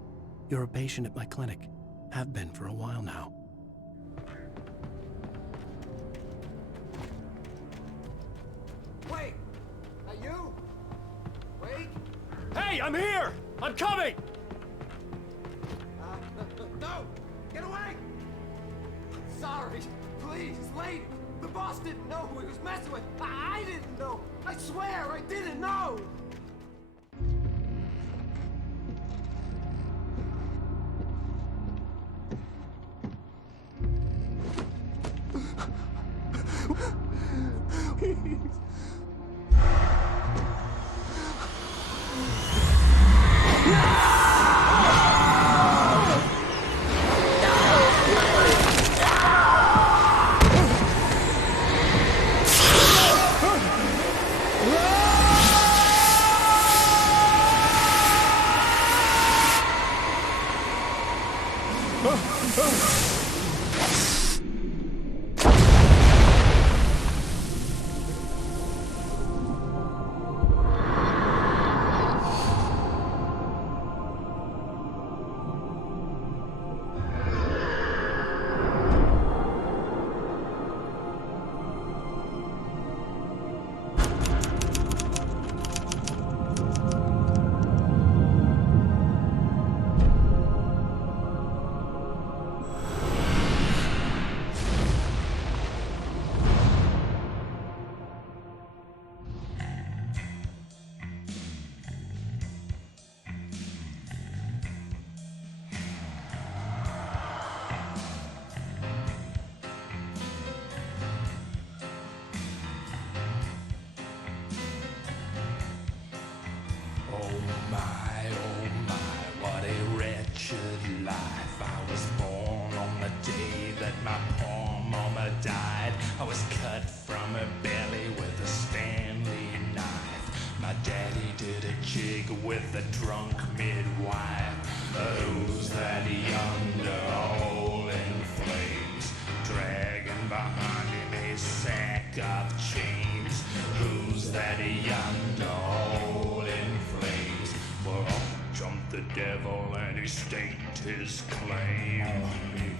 You're a patient at my clinic. Have been for a while now. Wait! Are you? Wait! Hey, I'm here! I'm coming! No! Get away! Sorry. Please, lady. The boss didn't know who he was messing with. I didn't know. I swear I didn't know. cut from her belly with a Stanley knife. My daddy did a jig with a drunk midwife. Who's that yonder all in flames, dragging behind him a sack of chains? Who's that yonder all in flames? Well, up jumped the devil and he staked his claim on me.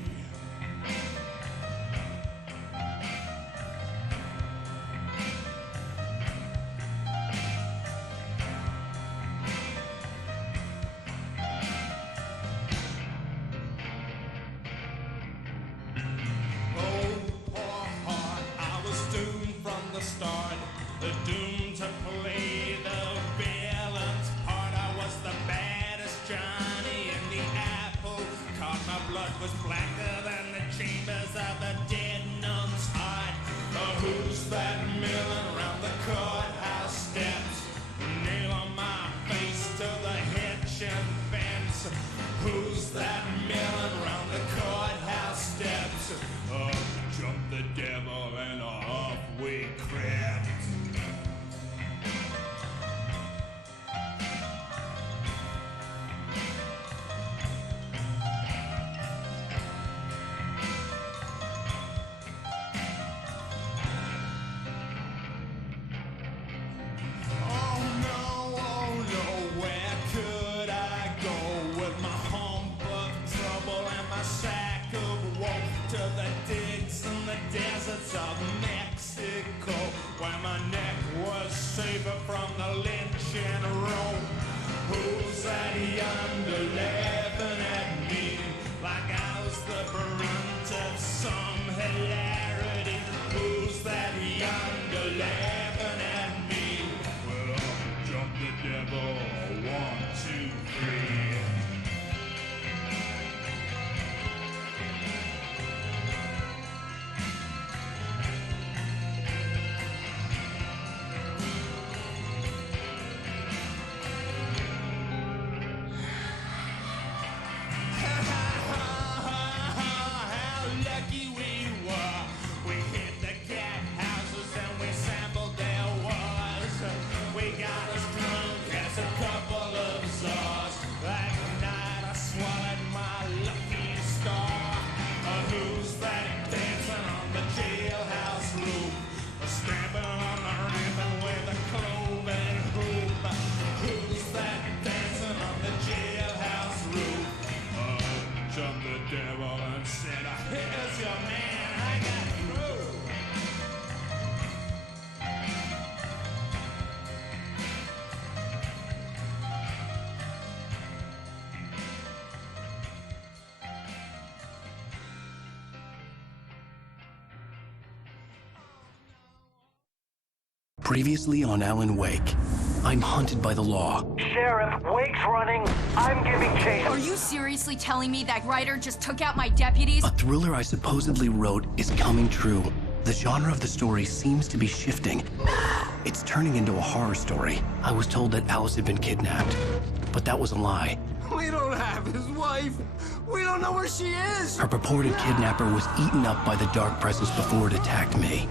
Previously on Alan Wake, I'm hunted by the law. Sheriff, Wake's running. I'm giving chase. Are you seriously telling me that Ryder just took out my deputies? A thriller I supposedly wrote is coming true. The genre of the story seems to be shifting. It's turning into a horror story. I was told that Alice had been kidnapped, but that was a lie. We don't have his wife. We don't know where she is. Her purported kidnapper was eaten up by the dark presence before it attacked me.